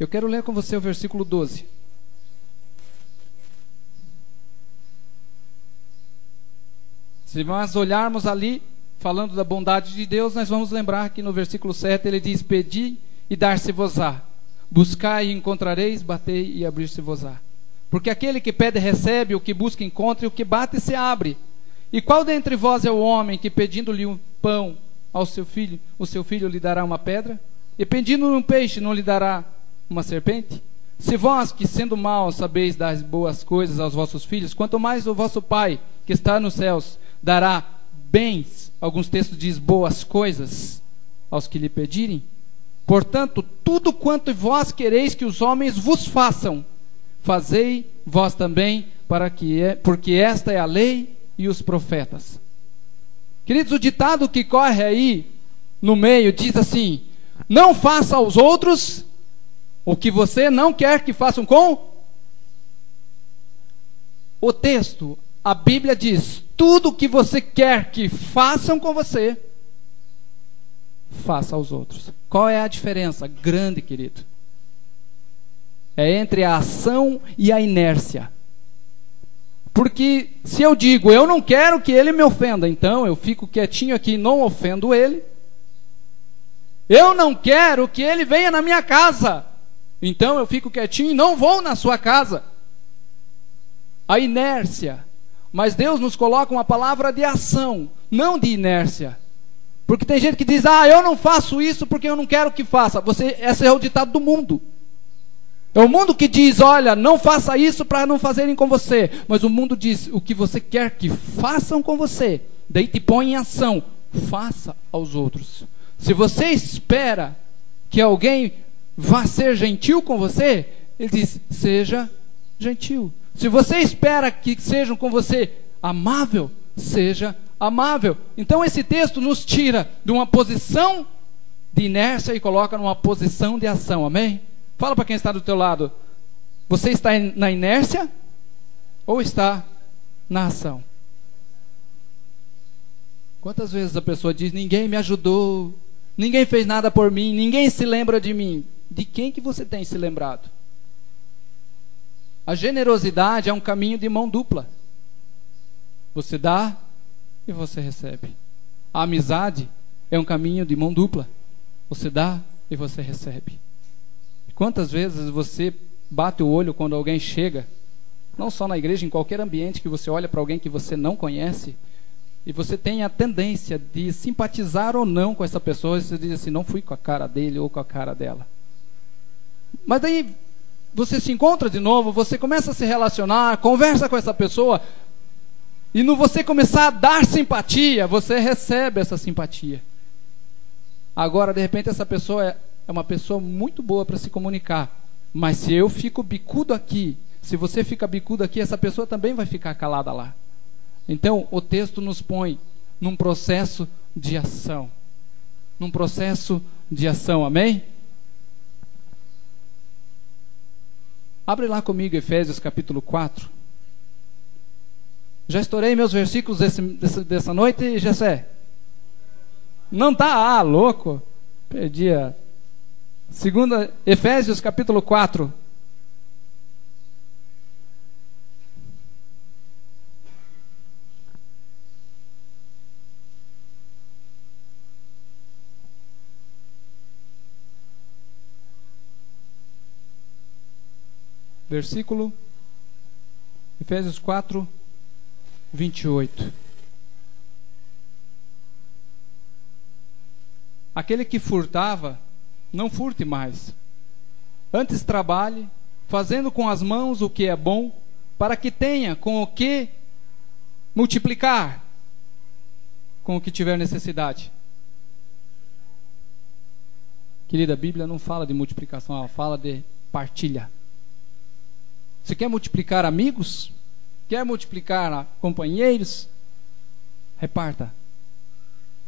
Eu quero ler com você o versículo 12. Se nós olharmos ali, falando da bondade de Deus, nós vamos lembrar que no versículo 7 ele diz, pedi e dar-se-vos-á, buscai e encontrareis, batei e abrir-se-vos-á. Porque aquele que pede recebe, o que busca encontra, e o que bate se abre. E qual dentre vós é o homem que pedindo-lhe um pão ao seu filho, o seu filho lhe dará uma pedra? E pedindo-lhe um peixe, não lhe dará uma serpente? Se vós, que sendo maus, sabeis dar boas coisas aos vossos filhos, quanto mais o vosso Pai, que está nos céus, dará bens, alguns textos dizem boas coisas, aos que lhe pedirem? Portanto, tudo quanto vós quereis que os homens vos façam, fazei vós também, porque esta é a lei e os profetas. Queridos, o ditado que corre aí no meio diz assim, não faça aos outros o que você não quer que façam com. O texto, a Bíblia diz: tudo que você quer que façam com você, faça aos outros. Qual é a diferença grande, querido? É entre a ação e a inércia. Porque se eu digo, eu não quero que ele me ofenda, então eu fico quietinho aqui e não ofendo ele. Eu não quero que ele venha na minha casa, então eu fico quietinho e não vou na sua casa. A inércia. Mas Deus nos coloca uma palavra de ação, não de inércia. Porque tem gente que diz: eu não faço isso porque eu não quero que faça. Esse é o ditado do mundo. É o mundo que diz: olha, não faça isso para não fazerem com você. Mas o mundo diz: o que você quer que façam com você, daí te põe em ação, faça aos outros. Se você espera que alguém vá ser gentil com você, ele diz: seja gentil. Se você espera que sejam com você amável, seja amável. Então esse texto nos tira de uma posição de inércia e coloca numa posição de ação, amém? Fala para quem está do teu lado: você está na inércia ou está na ação? Quantas vezes a pessoa diz: ninguém me ajudou, ninguém fez nada por mim, ninguém se lembra de mim. De quem que você tem se lembrado? A generosidade é um caminho de mão dupla. Você dá e você recebe. A amizade é um caminho de mão dupla. Você dá e você recebe. Quantas vezes você bate o olho quando alguém chega, não só na igreja, em qualquer ambiente, que você olha para alguém que você não conhece, e você tem a tendência de simpatizar ou não com essa pessoa, e você diz assim: não fui com a cara dele ou com a cara dela. Mas daí você se encontra de novo, você começa a se relacionar, conversa com essa pessoa, e no você começar a dar simpatia, você recebe essa simpatia. Agora, de repente, essa pessoa é uma pessoa muito boa para se comunicar, mas se eu fico bicudo aqui, se você fica bicudo aqui, essa pessoa também vai ficar calada lá. Então, o texto nos põe num processo de ação. Num processo de ação, amém? Abre lá comigo Efésios capítulo 4. Já estourei meus versículos dessa noite, Gessé? Não tá? Louco. Perdi a... Segunda, Efésios capítulo 4. Versículo Efésios 4, 28. Aquele que furtava, não furte mais. Antes trabalhe, fazendo com as mãos o que é bom, para que tenha com o que multiplicar, com o que tiver necessidade. Querida, a Bíblia não fala de multiplicação, ela fala de partilha. Você quer multiplicar amigos? Quer multiplicar companheiros? Reparta.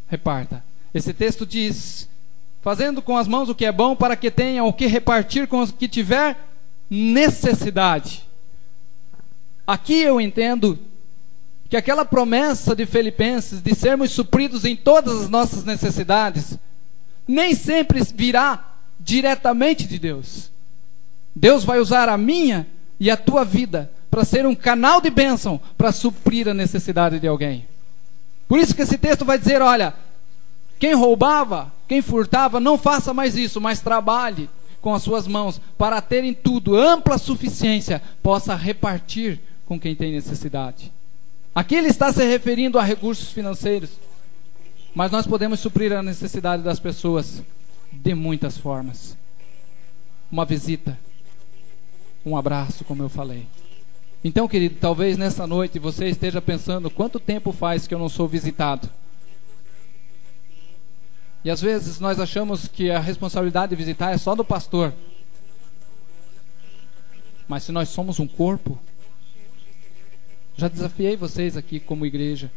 Reparta. Esse texto diz: fazendo com as mãos o que é bom, para que tenham o que repartir com os que tiver necessidade. Aqui eu entendo que aquela promessa de Filipenses, de sermos supridos em todas as nossas necessidades, nem sempre virá diretamente de Deus. Deus vai usar a minha e a tua vida para ser um canal de bênção, para suprir a necessidade de alguém. Por isso que esse texto vai dizer: olha, quem roubava, quem furtava, não faça mais isso, mas trabalhe com as suas mãos, para ter em tudo ampla suficiência, possa repartir com quem tem necessidade. Aqui ele está se referindo a recursos financeiros, mas nós podemos suprir a necessidade das pessoas de muitas formas. Uma visita, um abraço, como eu falei. Então, querido, talvez nessa noite você esteja pensando: quanto tempo faz que eu não sou visitado? E às vezes nós achamos que a responsabilidade de visitar é só do pastor. Mas se nós somos um corpo, já desafiei vocês aqui como igreja.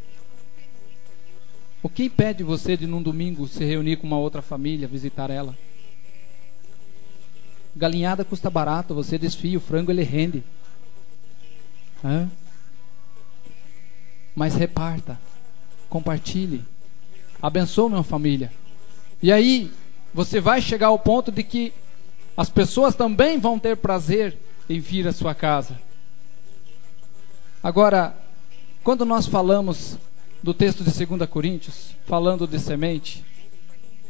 O que impede você de num domingo se reunir com uma outra família, visitar ela? Galinhada custa barato, você desfia o frango, ele rende. mas reparta, compartilhe, abençoe minha família. E aí você vai chegar ao ponto de que as pessoas também vão ter prazer em vir à sua casa. Agora, quando nós falamos do texto de 2 Coríntios, falando de semente,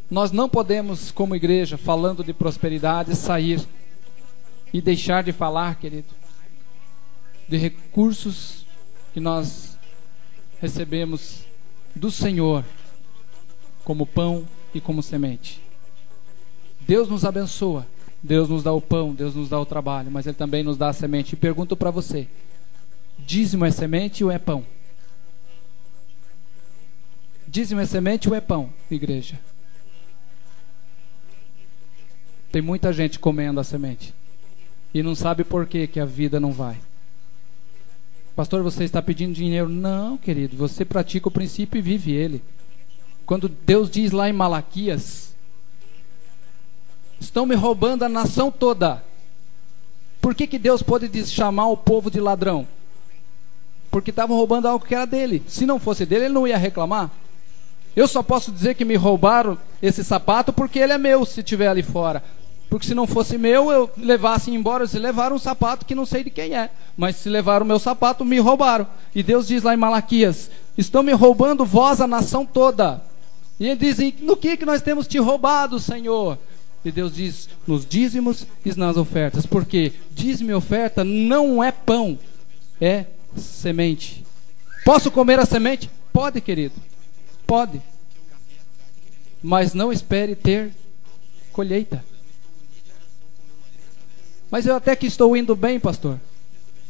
nós não podemos, como igreja, falando de prosperidade, sair e deixar de falar, querido, de recursos que nós recebemos do Senhor, como pão e como semente. Deus nos abençoa, Deus nos dá o pão, Deus nos dá o trabalho, mas Ele também nos dá a semente. E pergunto para você, dízimo é semente ou é pão? Dízimo é semente ou é pão, igreja? Tem muita gente comendo a semente e não sabe por que a vida não vai. Pastor, você está pedindo dinheiro? Não, querido, você pratica o princípio e vive ele. Quando Deus diz lá em Malaquias, estão me roubando a nação toda. Por que Deus pôde chamar o povo de ladrão? Porque estavam roubando algo que era dele. Se não fosse dele, ele não ia reclamar. Eu só posso dizer que me roubaram esse sapato porque ele é meu, se estiver ali fora. Porque se não fosse meu, eu levasse embora. Se levaram um sapato que não sei de quem é, mas se levaram o meu sapato, me roubaram. E Deus diz lá em Malaquias, estão me roubando vós a nação toda. E ele diz, no que nós temos te roubado, Senhor? E Deus diz, nos dízimos e nas ofertas. Porque dízimo e oferta não é pão, é semente. Posso comer a semente? Pode, querido, pode. Mas não espere ter colheita. Mas eu até que estou indo bem, pastor.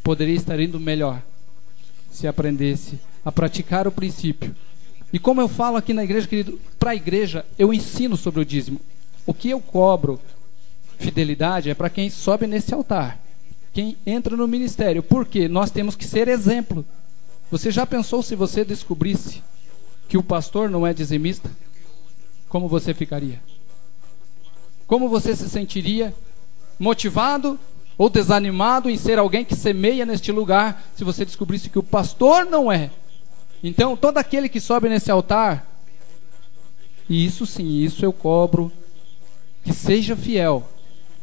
Poderia estar indo melhor se aprendesse a praticar o princípio. E como eu falo aqui na igreja, querido, para a igreja eu ensino sobre o dízimo. O que eu cobro fidelidade é para quem sobe nesse altar, quem entra no ministério. Porque nós temos que ser exemplo. Você já pensou se você descobrisse que o pastor não é dizimista? Como você ficaria? Como você se sentiria? Motivado ou desanimado em ser alguém que semeia neste lugar, se você descobrisse que o pastor não é? Então, todo aquele que sobe nesse altar, e isso sim, isso eu cobro, que seja fiel.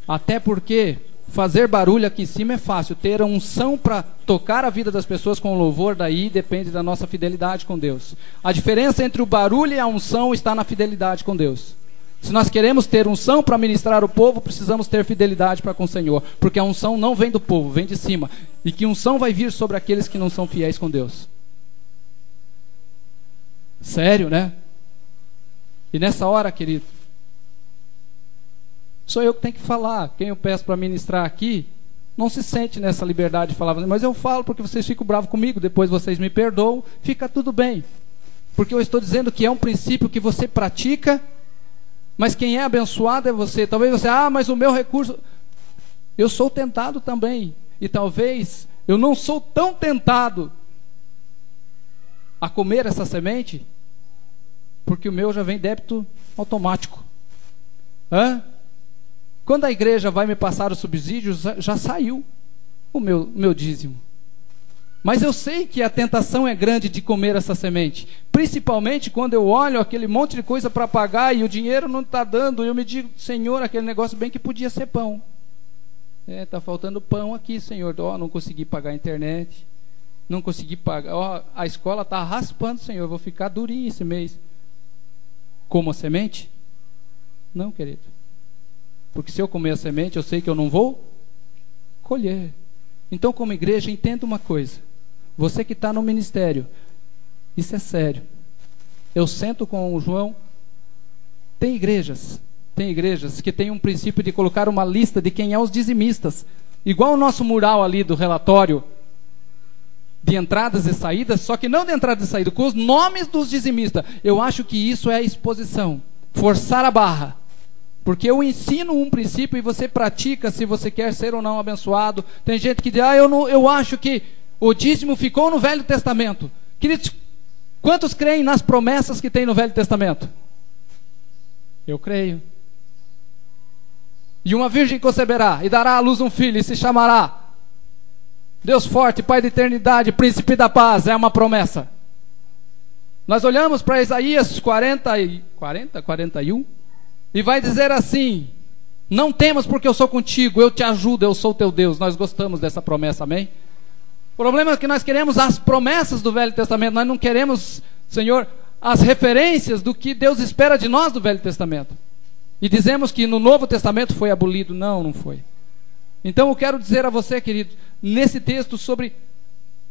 Até porque fazer barulho aqui em cima é fácil, ter a unção para tocar a vida das pessoas com louvor, daí depende da nossa fidelidade com Deus. A diferença entre o barulho e a unção está na fidelidade com Deus. Se nós queremos ter unção para ministrar o povo, precisamos ter fidelidade para com o Senhor. Porque a unção não vem do povo, vem de cima. E que unção vai vir sobre aqueles que não são fiéis com Deus. Sério, né? E nessa hora, querido, sou eu que tenho que falar. Quem eu peço para ministrar aqui, não se sente nessa liberdade de falar. Mas eu falo porque vocês ficam bravos comigo, depois vocês me perdoam, fica tudo bem. Porque eu estou dizendo que é um princípio que você pratica, mas quem é abençoado é você. Talvez você, mas o meu recurso... Eu sou tentado também. E talvez eu não sou tão tentado a comer essa semente, porque o meu já vem débito automático. Quando a igreja vai me passar os subsídios, já saiu o meu dízimo. Mas eu sei que a tentação é grande de comer essa semente. Principalmente quando eu olho aquele monte de coisa para pagar e o dinheiro não está dando. E eu me digo, Senhor, aquele negócio bem que podia ser pão. Está faltando pão aqui, Senhor. Não consegui pagar a internet. Não consegui pagar. A escola está raspando, Senhor. Eu vou ficar durinho esse mês. Como a semente? Não, querido. Porque se eu comer a semente, eu sei que eu não vou colher. Então, como igreja, entenda uma coisa. Você que está no ministério, isso é sério. Eu sento com o João. Tem igrejas que têm um princípio de colocar uma lista de quem é os dizimistas. Igual o nosso mural ali do relatório de entradas e saídas, só que não de entrada e saída, com os nomes dos dizimistas. Eu acho que isso é exposição. Forçar a barra. Porque eu ensino um princípio e você pratica se você quer ser ou não abençoado. Tem gente que diz, eu acho que o dízimo ficou no Velho Testamento. Queridos, quantos creem nas promessas que tem no Velho Testamento? Eu creio. E uma virgem conceberá e dará à luz um filho e se chamará Deus forte, Pai da eternidade, Príncipe da paz. É uma promessa. Nós olhamos para Isaías 41, e vai dizer assim: não temas porque eu sou contigo, eu te ajudo, eu sou teu Deus. Nós gostamos dessa promessa, amém? O problema é que nós queremos as promessas do Velho Testamento, nós não queremos, Senhor, as referências do que Deus espera de nós do Velho Testamento. E dizemos que no Novo Testamento foi abolido. Não, não foi. Então eu quero dizer a você, querido, nesse texto sobre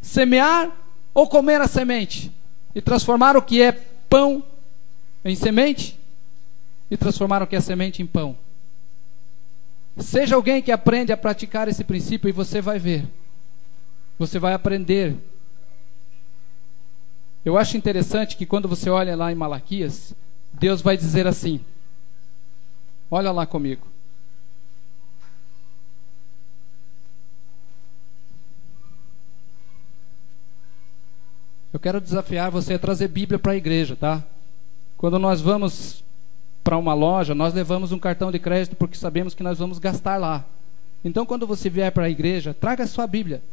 semear ou comer a semente, e transformar o que é pão em semente, e transformar o que é semente em pão. Seja alguém que aprende a praticar esse princípio, e você vai ver, você vai aprender. Eu acho interessante que quando você olha lá em Malaquias, Deus vai dizer assim, olha lá comigo. Eu quero desafiar você a trazer Bíblia para a igreja, tá? Quando nós vamos para uma loja, nós levamos um cartão de crédito porque sabemos que nós vamos gastar lá. Então, quando você vier para a igreja, traga a sua Bíblia.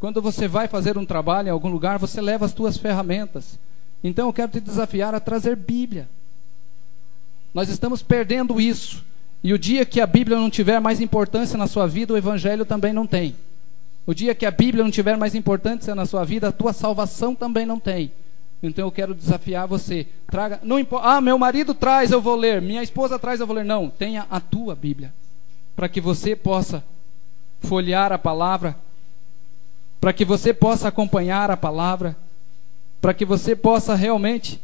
Quando você vai fazer um trabalho em algum lugar, você leva as suas ferramentas. Então, eu quero te desafiar a trazer Bíblia. Nós estamos perdendo isso. E o dia que a Bíblia não tiver mais importância na sua vida, o Evangelho também não tem. O dia que a Bíblia não tiver mais importância na sua vida, a tua salvação também não tem. Então eu quero desafiar você. Traga, não importa, meu marido traz, eu vou ler. Minha esposa traz, eu vou ler. Não, tenha a tua Bíblia. Para que você possa folhear a palavra. Para que você possa acompanhar a palavra. Para que você possa realmente,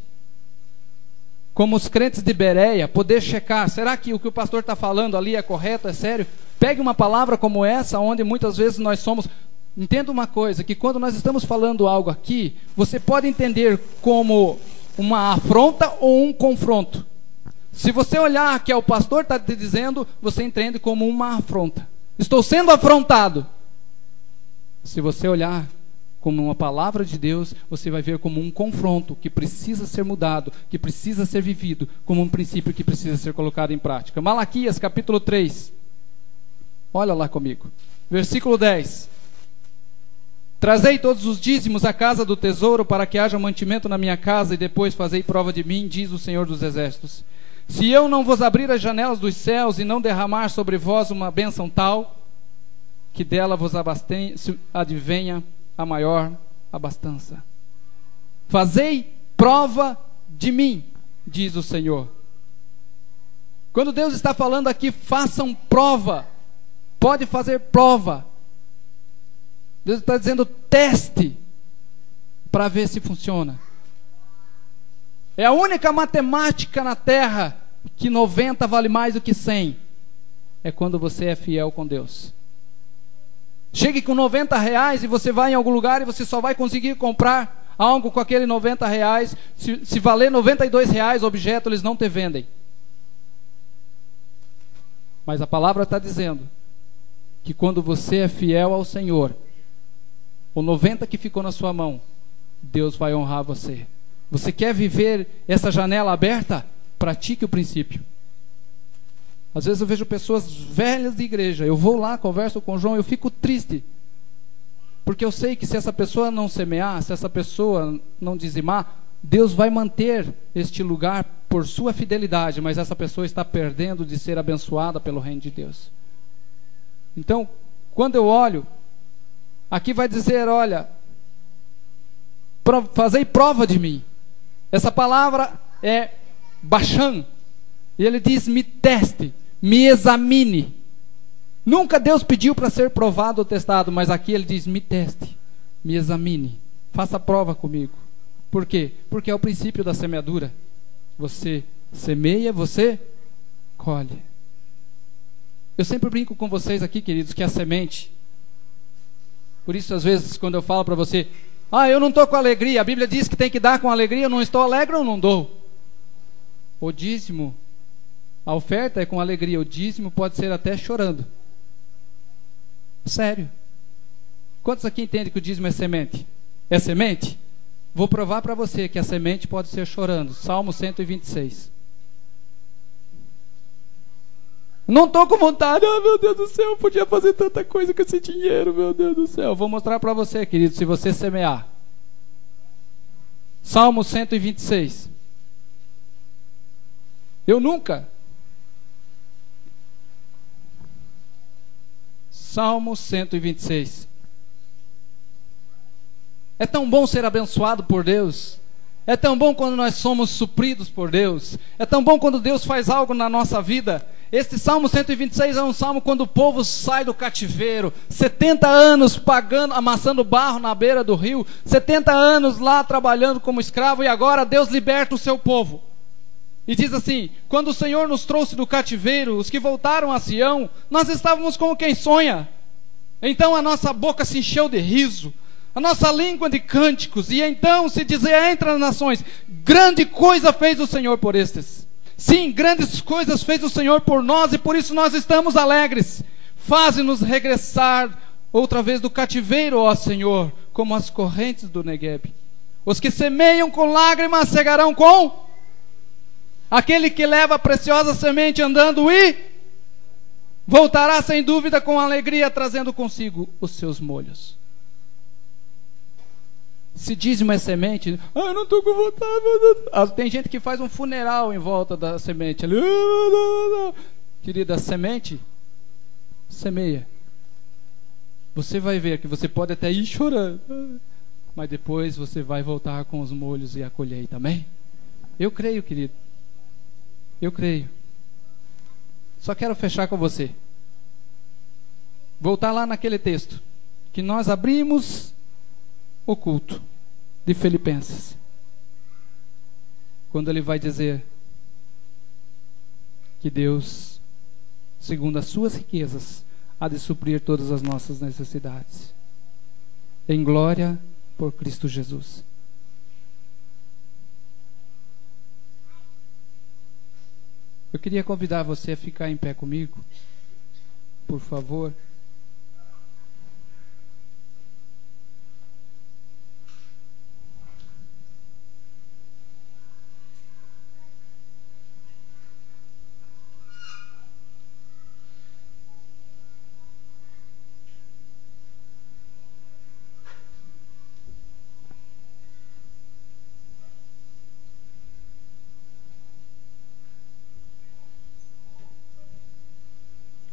como os crentes de Bereia, poder checar. Será que o pastor está falando ali é correto, é sério? Pegue uma palavra como essa, onde muitas vezes nós somos... Entenda uma coisa, que quando nós estamos falando algo aqui, você pode entender como uma afronta ou um confronto. Se você olhar que é o pastor está te dizendo, você entende como uma afronta. Estou sendo afrontado. Se você olhar como uma palavra de Deus, você vai ver como um confronto que precisa ser mudado, que precisa ser vivido, como um princípio que precisa ser colocado em prática. Malaquias capítulo 3. Olha lá comigo. Versículo 10. Trazei todos os dízimos à casa do tesouro, para que haja mantimento na minha casa, e depois fazei prova de mim, diz o Senhor dos Exércitos. Se eu não vos abrir as janelas dos céus, e não derramar sobre vós uma bênção tal, que dela vos advenha a maior abastança. Fazei prova de mim, diz o Senhor. Quando Deus está falando aqui, façam prova. Pode fazer prova. Deus está dizendo teste para ver se funciona. É a única matemática na terra que 90 vale mais do que 100. É quando você é fiel com Deus. Chegue com 90 reais e você vai em algum lugar e você só vai conseguir comprar algo com aquele 90 reais. Se valer 92 reais o objeto, eles não te vendem. Mas a palavra está dizendo que quando você é fiel ao Senhor, o 90 que ficou na sua mão, Deus vai honrar você. Você quer viver essa janela aberta? Pratique o princípio. Às vezes eu vejo pessoas velhas de igreja, eu vou lá, converso com o João, eu fico triste, porque eu sei que se essa pessoa não semear, se essa pessoa não dizimar, Deus vai manter este lugar por sua fidelidade, mas essa pessoa está perdendo de ser abençoada pelo reino de Deus. Então, quando eu olho, aqui vai dizer, olha, fazei prova de mim. Essa palavra é Bachan, e ele diz, me teste, me examine. Nunca Deus pediu para ser provado ou testado, mas aqui ele diz, me teste, me examine, faça prova comigo. Por quê? Porque é o princípio da semeadura. Você semeia, você colhe. Eu sempre brinco com vocês aqui, queridos, que a semente... Por isso, às vezes, quando eu falo para você, eu não estou com alegria, a Bíblia diz que tem que dar com alegria, eu não estou alegre ou não dou? O dízimo, a oferta é com alegria, o dízimo pode ser até chorando. Sério. Quantos aqui entendem que o dízimo é semente? É semente? Vou provar para você que a semente pode ser chorando. Salmo 126. Não estou com vontade, meu Deus do céu, eu podia fazer tanta coisa com esse dinheiro, meu Deus do céu. Vou mostrar para você, querido, se você semear. Salmo 126. Eu nunca. Salmo 126. É tão bom ser abençoado por Deus. É tão bom quando nós somos supridos por Deus. É tão bom quando Deus faz algo na nossa vida. Este Salmo 126 é um salmo quando o povo sai do cativeiro. 70 anos pagando, amassando barro na beira do rio. 70 anos lá trabalhando como escravo. E agora Deus liberta o seu povo. E diz assim: quando o Senhor nos trouxe do cativeiro, os que voltaram a Sião, nós estávamos como quem sonha. Então a nossa boca se encheu de riso, a nossa língua de cânticos. E então se dizia entre as nações: grande coisa fez o Senhor por estes. Sim, grandes coisas fez o Senhor por nós, e por isso nós estamos alegres. Faze-nos regressar outra vez do cativeiro, ó Senhor, como as correntes do Negueb. Os que semeiam com lágrimas cegarão com... Aquele que leva a preciosa semente andando e voltará sem dúvida com alegria, trazendo consigo os seus molhos. Se dízimo é semente, eu não estou com vontade. Tem gente que faz um funeral em volta da semente. Querida, semente, semeia. Você vai ver que você pode até ir chorando, mas depois você vai voltar com os molhos e a colheita, amém? Eu creio, querido. Eu creio. Só quero fechar com você. Voltar lá naquele texto que nós abrimos o culto de Filipenses, quando ele vai dizer que Deus, segundo as suas riquezas, há de suprir todas as nossas necessidades em glória por Cristo Jesus. Eu queria convidar você a ficar em pé comigo, por favor.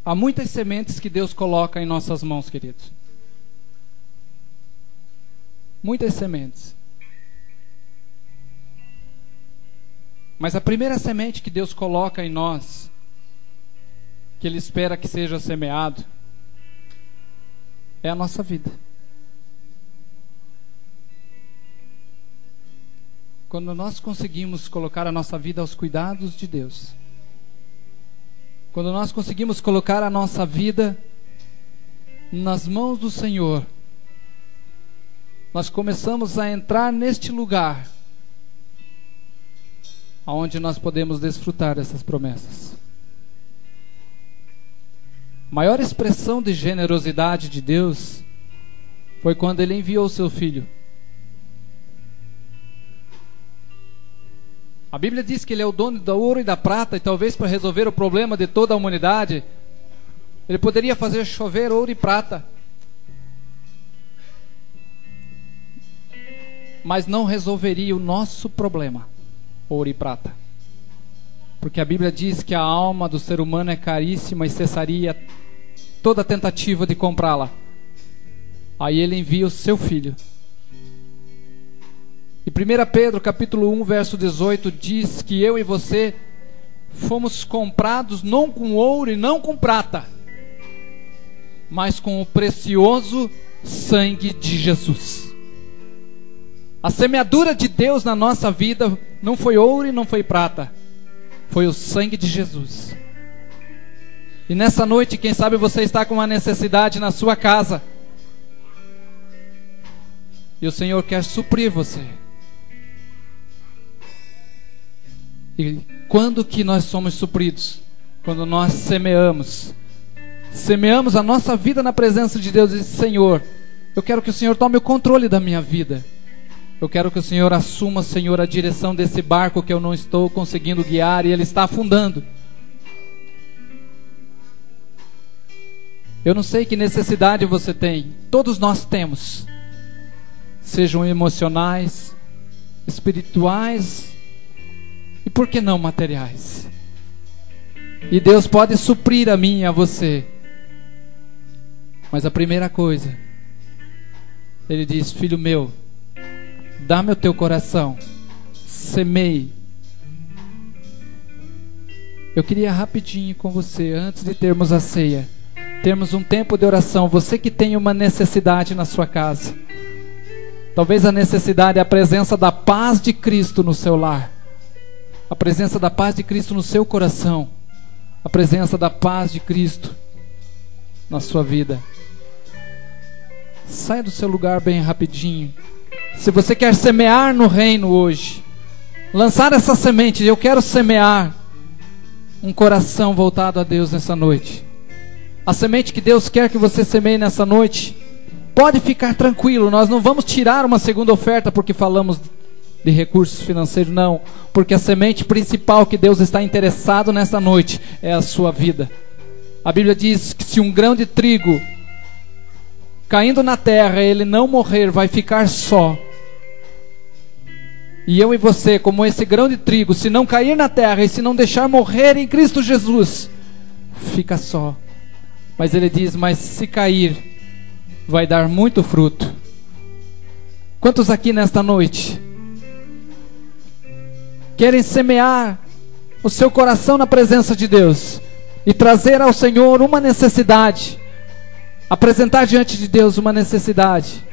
Há muitas sementes que Deus coloca em nossas mãos, queridos. Muitas sementes. Mas a primeira semente que Deus coloca em nós, que Ele espera que seja semeado, é a nossa vida. Quando nós conseguimos colocar a nossa vida aos cuidados de Deus, quando nós conseguimos colocar a nossa vida nas mãos do Senhor, nós começamos a entrar neste lugar onde nós podemos desfrutar dessas promessas. A maior expressão de generosidade de Deus foi quando Ele enviou o seu Filho. A Bíblia diz que Ele é o dono do ouro e da prata, e talvez para resolver o problema de toda a humanidade, Ele poderia fazer chover ouro e prata, mas não resolveria o nosso problema, ouro e prata, porque a Bíblia diz que a alma do ser humano é caríssima e cessaria toda tentativa de comprá-la. Aí Ele envia o seu Filho. E 1 Pedro capítulo 1, verso 18 diz que eu e você fomos comprados não com ouro e não com prata, mas com o precioso sangue de Jesus. A semeadura de Deus na nossa vida não foi ouro e não foi prata, foi o sangue de Jesus. E nessa noite, quem sabe você está com uma necessidade na sua casa, e o Senhor quer suprir você. E quando que nós somos supridos? Quando nós semeamos a nossa vida na presença de Deus e diz: Senhor, eu quero que o Senhor tome o controle da minha vida. Eu quero que o Senhor assuma, Senhor, a direção desse barco que eu não estou conseguindo guiar e ele está afundando. Eu não sei que necessidade você tem, todos nós temos, sejam emocionais, espirituais e, por que não, materiais. E Deus pode suprir a mim e a você. Mas a primeira coisa, Ele diz: filho meu, dá-me o teu coração, semeie. Eu queria rapidinho com você, antes de termos a ceia, termos um tempo de oração. Você que tem uma necessidade na sua casa, talvez a necessidade é a presença da paz de Cristo no seu lar, a presença da paz de Cristo no seu coração, a presença da paz de Cristo na sua vida. Saia do seu lugar bem rapidinho. Se você quer semear no reino hoje, lançar essa semente, eu quero semear um coração voltado a Deus nessa noite. A semente que Deus quer que você semeie nessa noite, pode ficar tranquilo, nós não vamos tirar uma segunda oferta porque falamos de recursos financeiros, não. Porque a semente principal que Deus está interessado nessa noite é a sua vida. A Bíblia diz que se um grão de trigo caindo na terra, ele não morrer, vai ficar só. E eu e você, como esse grão de trigo, se não cair na terra e se não deixar morrer em Cristo Jesus, fica só. Mas Ele diz: mas se cair, vai dar muito fruto. Quantos aqui nesta noite querem semear o seu coração na presença de Deus e trazer ao Senhor uma necessidade, apresentar diante de Deus uma necessidade?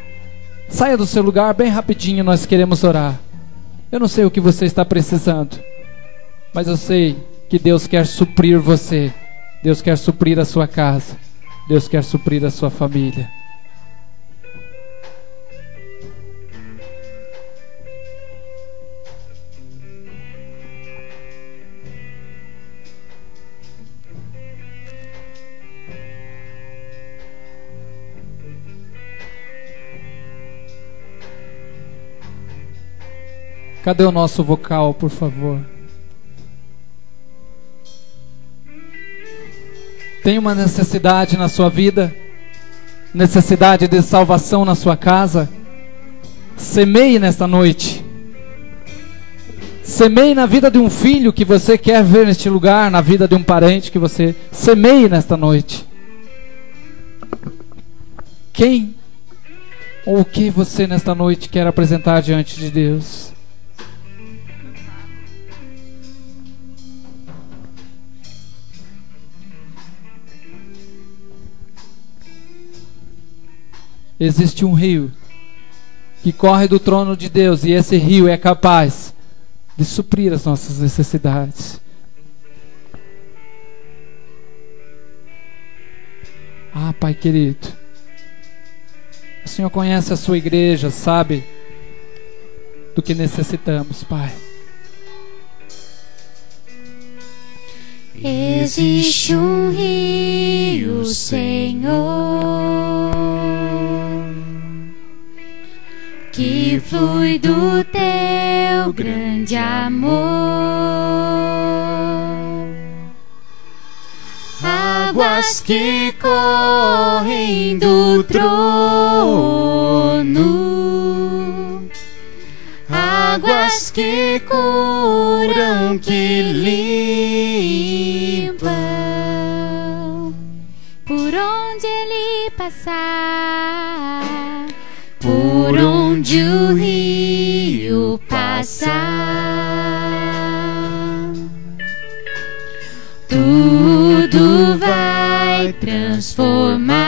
Saia do seu lugar bem rapidinho, nós queremos orar. Eu não sei o que você está precisando, mas eu sei que Deus quer suprir você. Deus quer suprir a sua casa. Deus quer suprir a sua família. Cadê o nosso vocal, por favor? Tem uma necessidade na sua vida? Necessidade de salvação na sua casa? Semeie nesta noite. Semeie na vida de um filho que você quer ver neste lugar, na vida de um parente que você... Semeie nesta noite. Quem ou o que você nesta noite quer apresentar diante de Deus? Existe um rio que corre do trono de Deus, e esse rio é capaz de suprir as nossas necessidades. Ah, Pai querido, o Senhor conhece a sua igreja, sabe do que necessitamos, Pai. Existe um rio, Senhor, que flui do teu grande amor, águas que correm do trono, águas que curam, que limpam, por onde ele passar, por onde o rio passar, tudo vai transformar,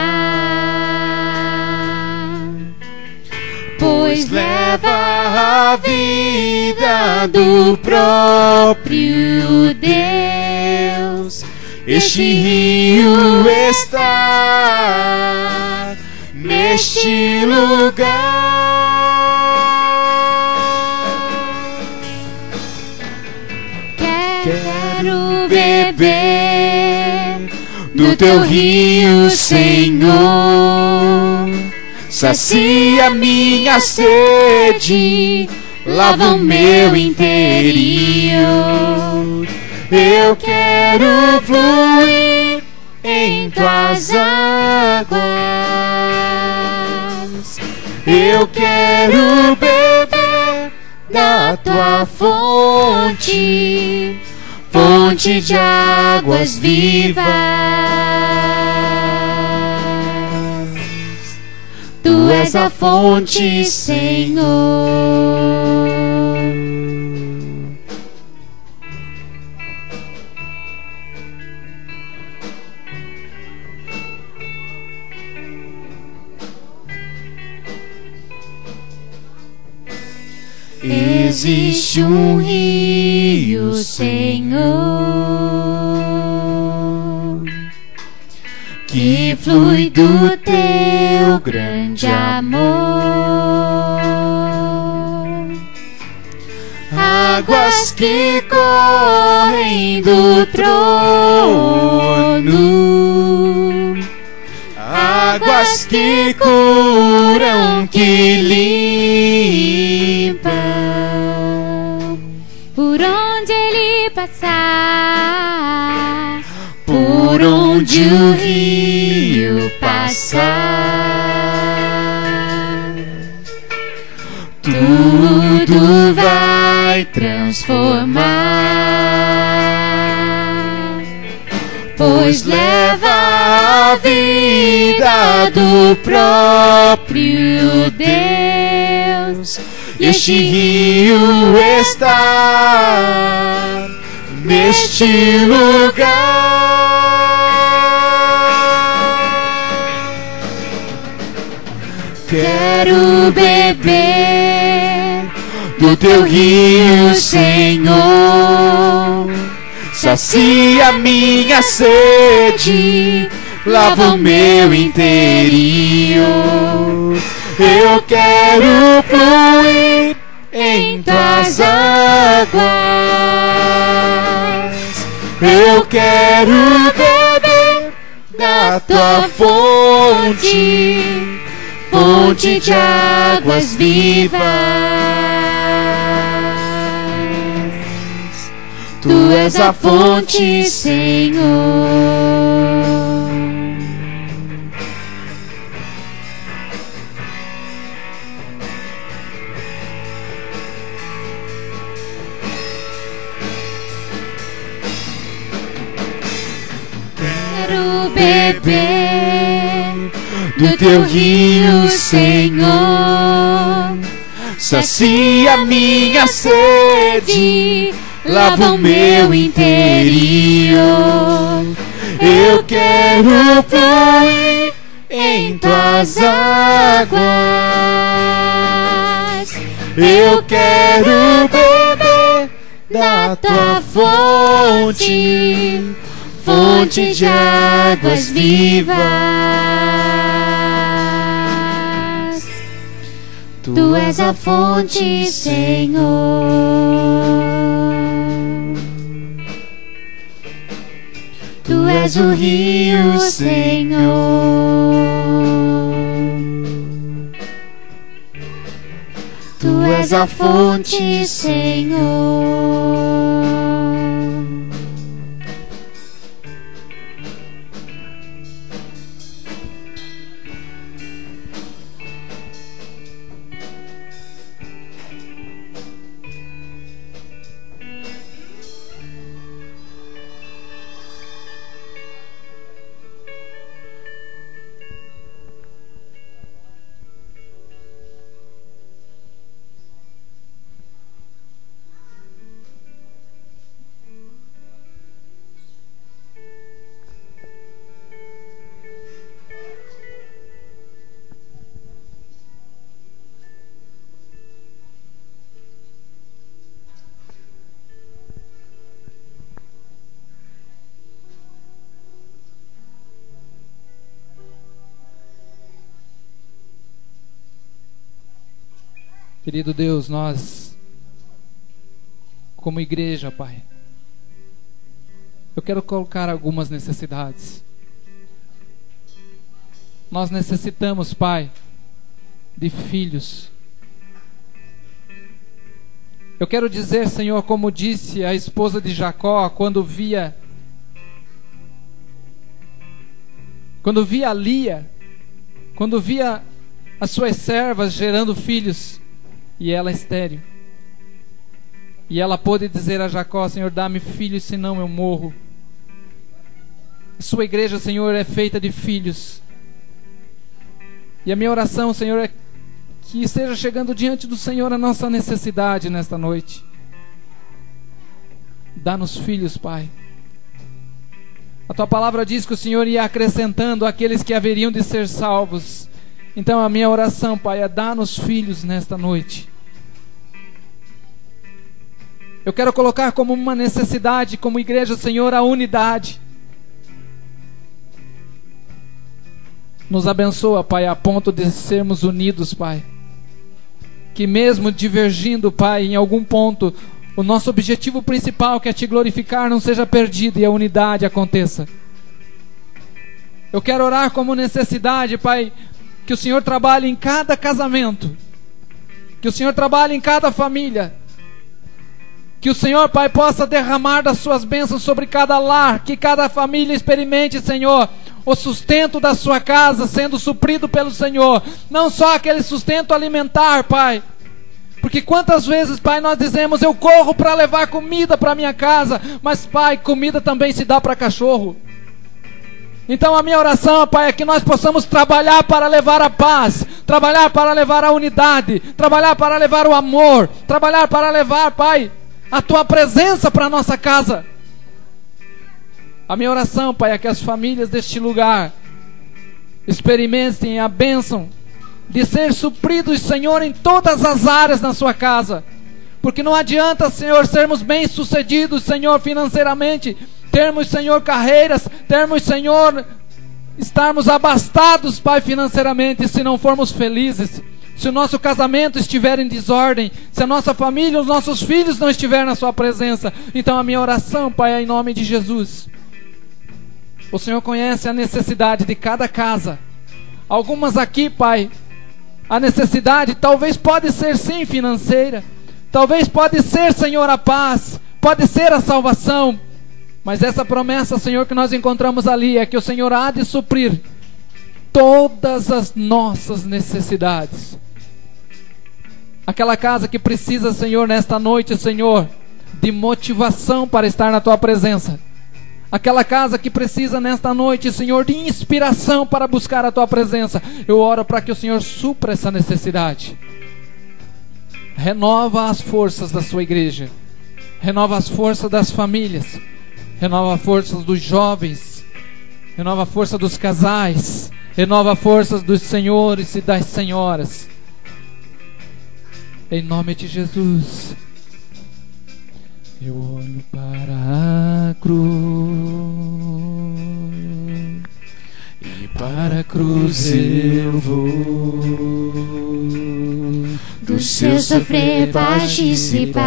pois leva a vida do próprio Deus. Este rio está neste lugar. Quero beber do teu rio, Senhor. Sacia minha sede, lava o meu interior. Eu quero fluir em tuas águas. Eu quero beber da tua fonte, fonte de águas vivas. Tu és a fonte, Senhor. Existe um rio, Senhor, que flui do teu grande amor. Águas que correm do trono, águas que curam, que limpam. Por onde ele passar, por onde o rio passar, tudo vai transformar, pois leva a vida do próprio Deus. Este rio está neste lugar. Quero beber do teu rio, Senhor. Sacia minha sede, lava o meu interior. Eu quero fluir em tuas águas. Eu quero beber da tua fonte, fonte de águas vivas. Tu és a fonte, Senhor. Beber do teu rio, Senhor. Sacia minha sede, lava o meu interior. Eu quero fluir em tuas águas. Eu quero beber da tua fonte, fonte de águas vivas. Tu és a fonte, Senhor. Tu és o rio, Senhor. Tu és a fonte, Senhor. Querido Deus, nós, como igreja, Pai, eu quero colocar algumas necessidades. Nós necessitamos, Pai, de filhos. Eu quero dizer, Senhor, como disse a esposa de Jacó, quando via Lia, quando via as suas servas gerando filhos, e ela estéril. E ela pôde dizer a Jacó: Senhor, dá-me filhos, senão eu morro. A sua igreja, Senhor, é feita de filhos. E a minha oração, Senhor, é que esteja chegando diante do Senhor a nossa necessidade nesta noite. Dá-nos filhos, Pai. A Tua palavra diz que o Senhor ia acrescentando aqueles que haveriam de ser salvos. Então a minha oração, Pai, é dá-nos filhos nesta noite. Eu quero colocar como uma necessidade, como igreja, Senhor, a unidade. Nos abençoa, Pai, a ponto de sermos unidos, Pai. Que mesmo divergindo, Pai, em algum ponto, o nosso objetivo principal, que é Te glorificar, não seja perdido e a unidade aconteça. Eu quero orar como necessidade, Pai, que o Senhor trabalhe em cada casamento, que o Senhor trabalhe em cada família, que o Senhor, Pai, possa derramar das Suas bênçãos sobre cada lar, que cada família experimente, Senhor, o sustento da sua casa sendo suprido pelo Senhor, não só aquele sustento alimentar, Pai, porque quantas vezes, Pai, nós dizemos: eu corro para levar comida para minha casa, mas, Pai, comida também se dá para cachorro. Então a minha oração, Pai, é que nós possamos trabalhar para levar a paz, trabalhar para levar a unidade, trabalhar para levar o amor, trabalhar para levar, Pai, a Tua presença para a nossa casa. A minha oração, Pai, é que as famílias deste lugar experimentem a bênção de ser supridos, Senhor, em todas as áreas na sua casa. Porque não adianta, Senhor, sermos bem-sucedidos, Senhor, financeiramente, termos, Senhor, carreiras, termos, Senhor, estarmos abastados, Pai, financeiramente, se não formos felizes. Se o nosso casamento estiver em desordem, se a nossa família, os nossos filhos não estiverem na Sua presença. Então a minha oração, Pai, é em nome de Jesus. O Senhor conhece a necessidade de cada casa. Algumas aqui, Pai, a necessidade talvez pode ser sim financeira, talvez pode ser, Senhor, a paz, pode ser a salvação, mas essa promessa, Senhor, que nós encontramos ali é que o Senhor há de suprir todas as nossas necessidades. Aquela casa que precisa, Senhor, nesta noite, Senhor, de motivação para estar na Tua presença. Aquela casa que precisa nesta noite, Senhor, de inspiração para buscar a Tua presença. Eu oro para que o Senhor supra essa necessidade. Renova as forças da Sua igreja. Renova as forças das famílias. Renova as forças dos jovens. Renova a força dos casais. Renova as forças dos senhores e das senhoras. Em nome de Jesus. Eu olho para a cruz, e para a cruz eu vou, do seu sofrer participar,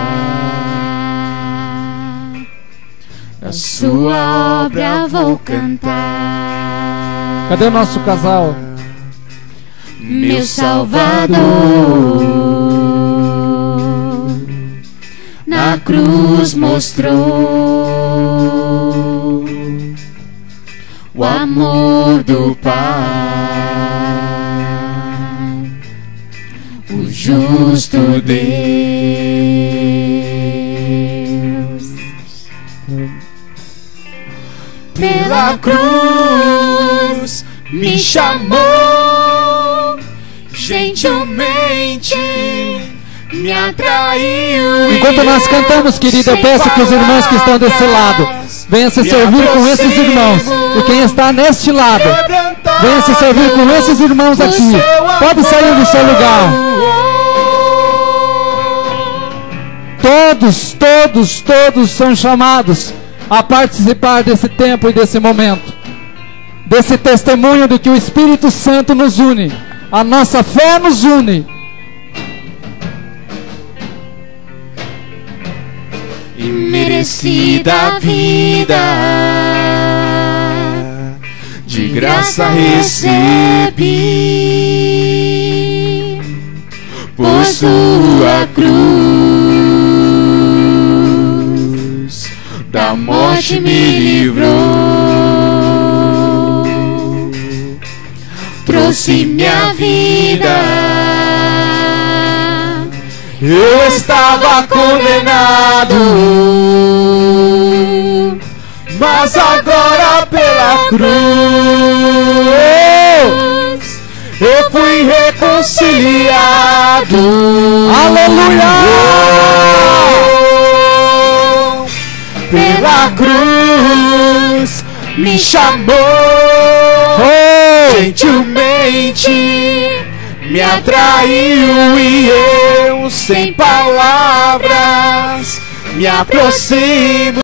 a sua obra vou cantar. Cadê o nosso casal? Meu Salvador, na cruz mostrou o amor do Pai, o justo Deus. Pela cruz me chamou, gentilmente me atraiu. Enquanto nós cantamos, querido, eu peço que os irmãos que estão desse lado venham se servir com esses irmãos. E quem está neste lado, venha se servir com esses irmãos aqui. Pode sair do seu lugar. Todos são chamados a participar desse tempo e desse momento, desse testemunho de que o Espírito Santo nos une, a nossa fé nos une. Imerecida vida, de graça recebi, por sua cruz, da morte me livrou, trouxe minha vida eu estava condenado, mas agora pela cruz eu fui reconciliado. Aleluia! Pela cruz me chamou, gentilmente me atraiu e eu sem palavras me aproximo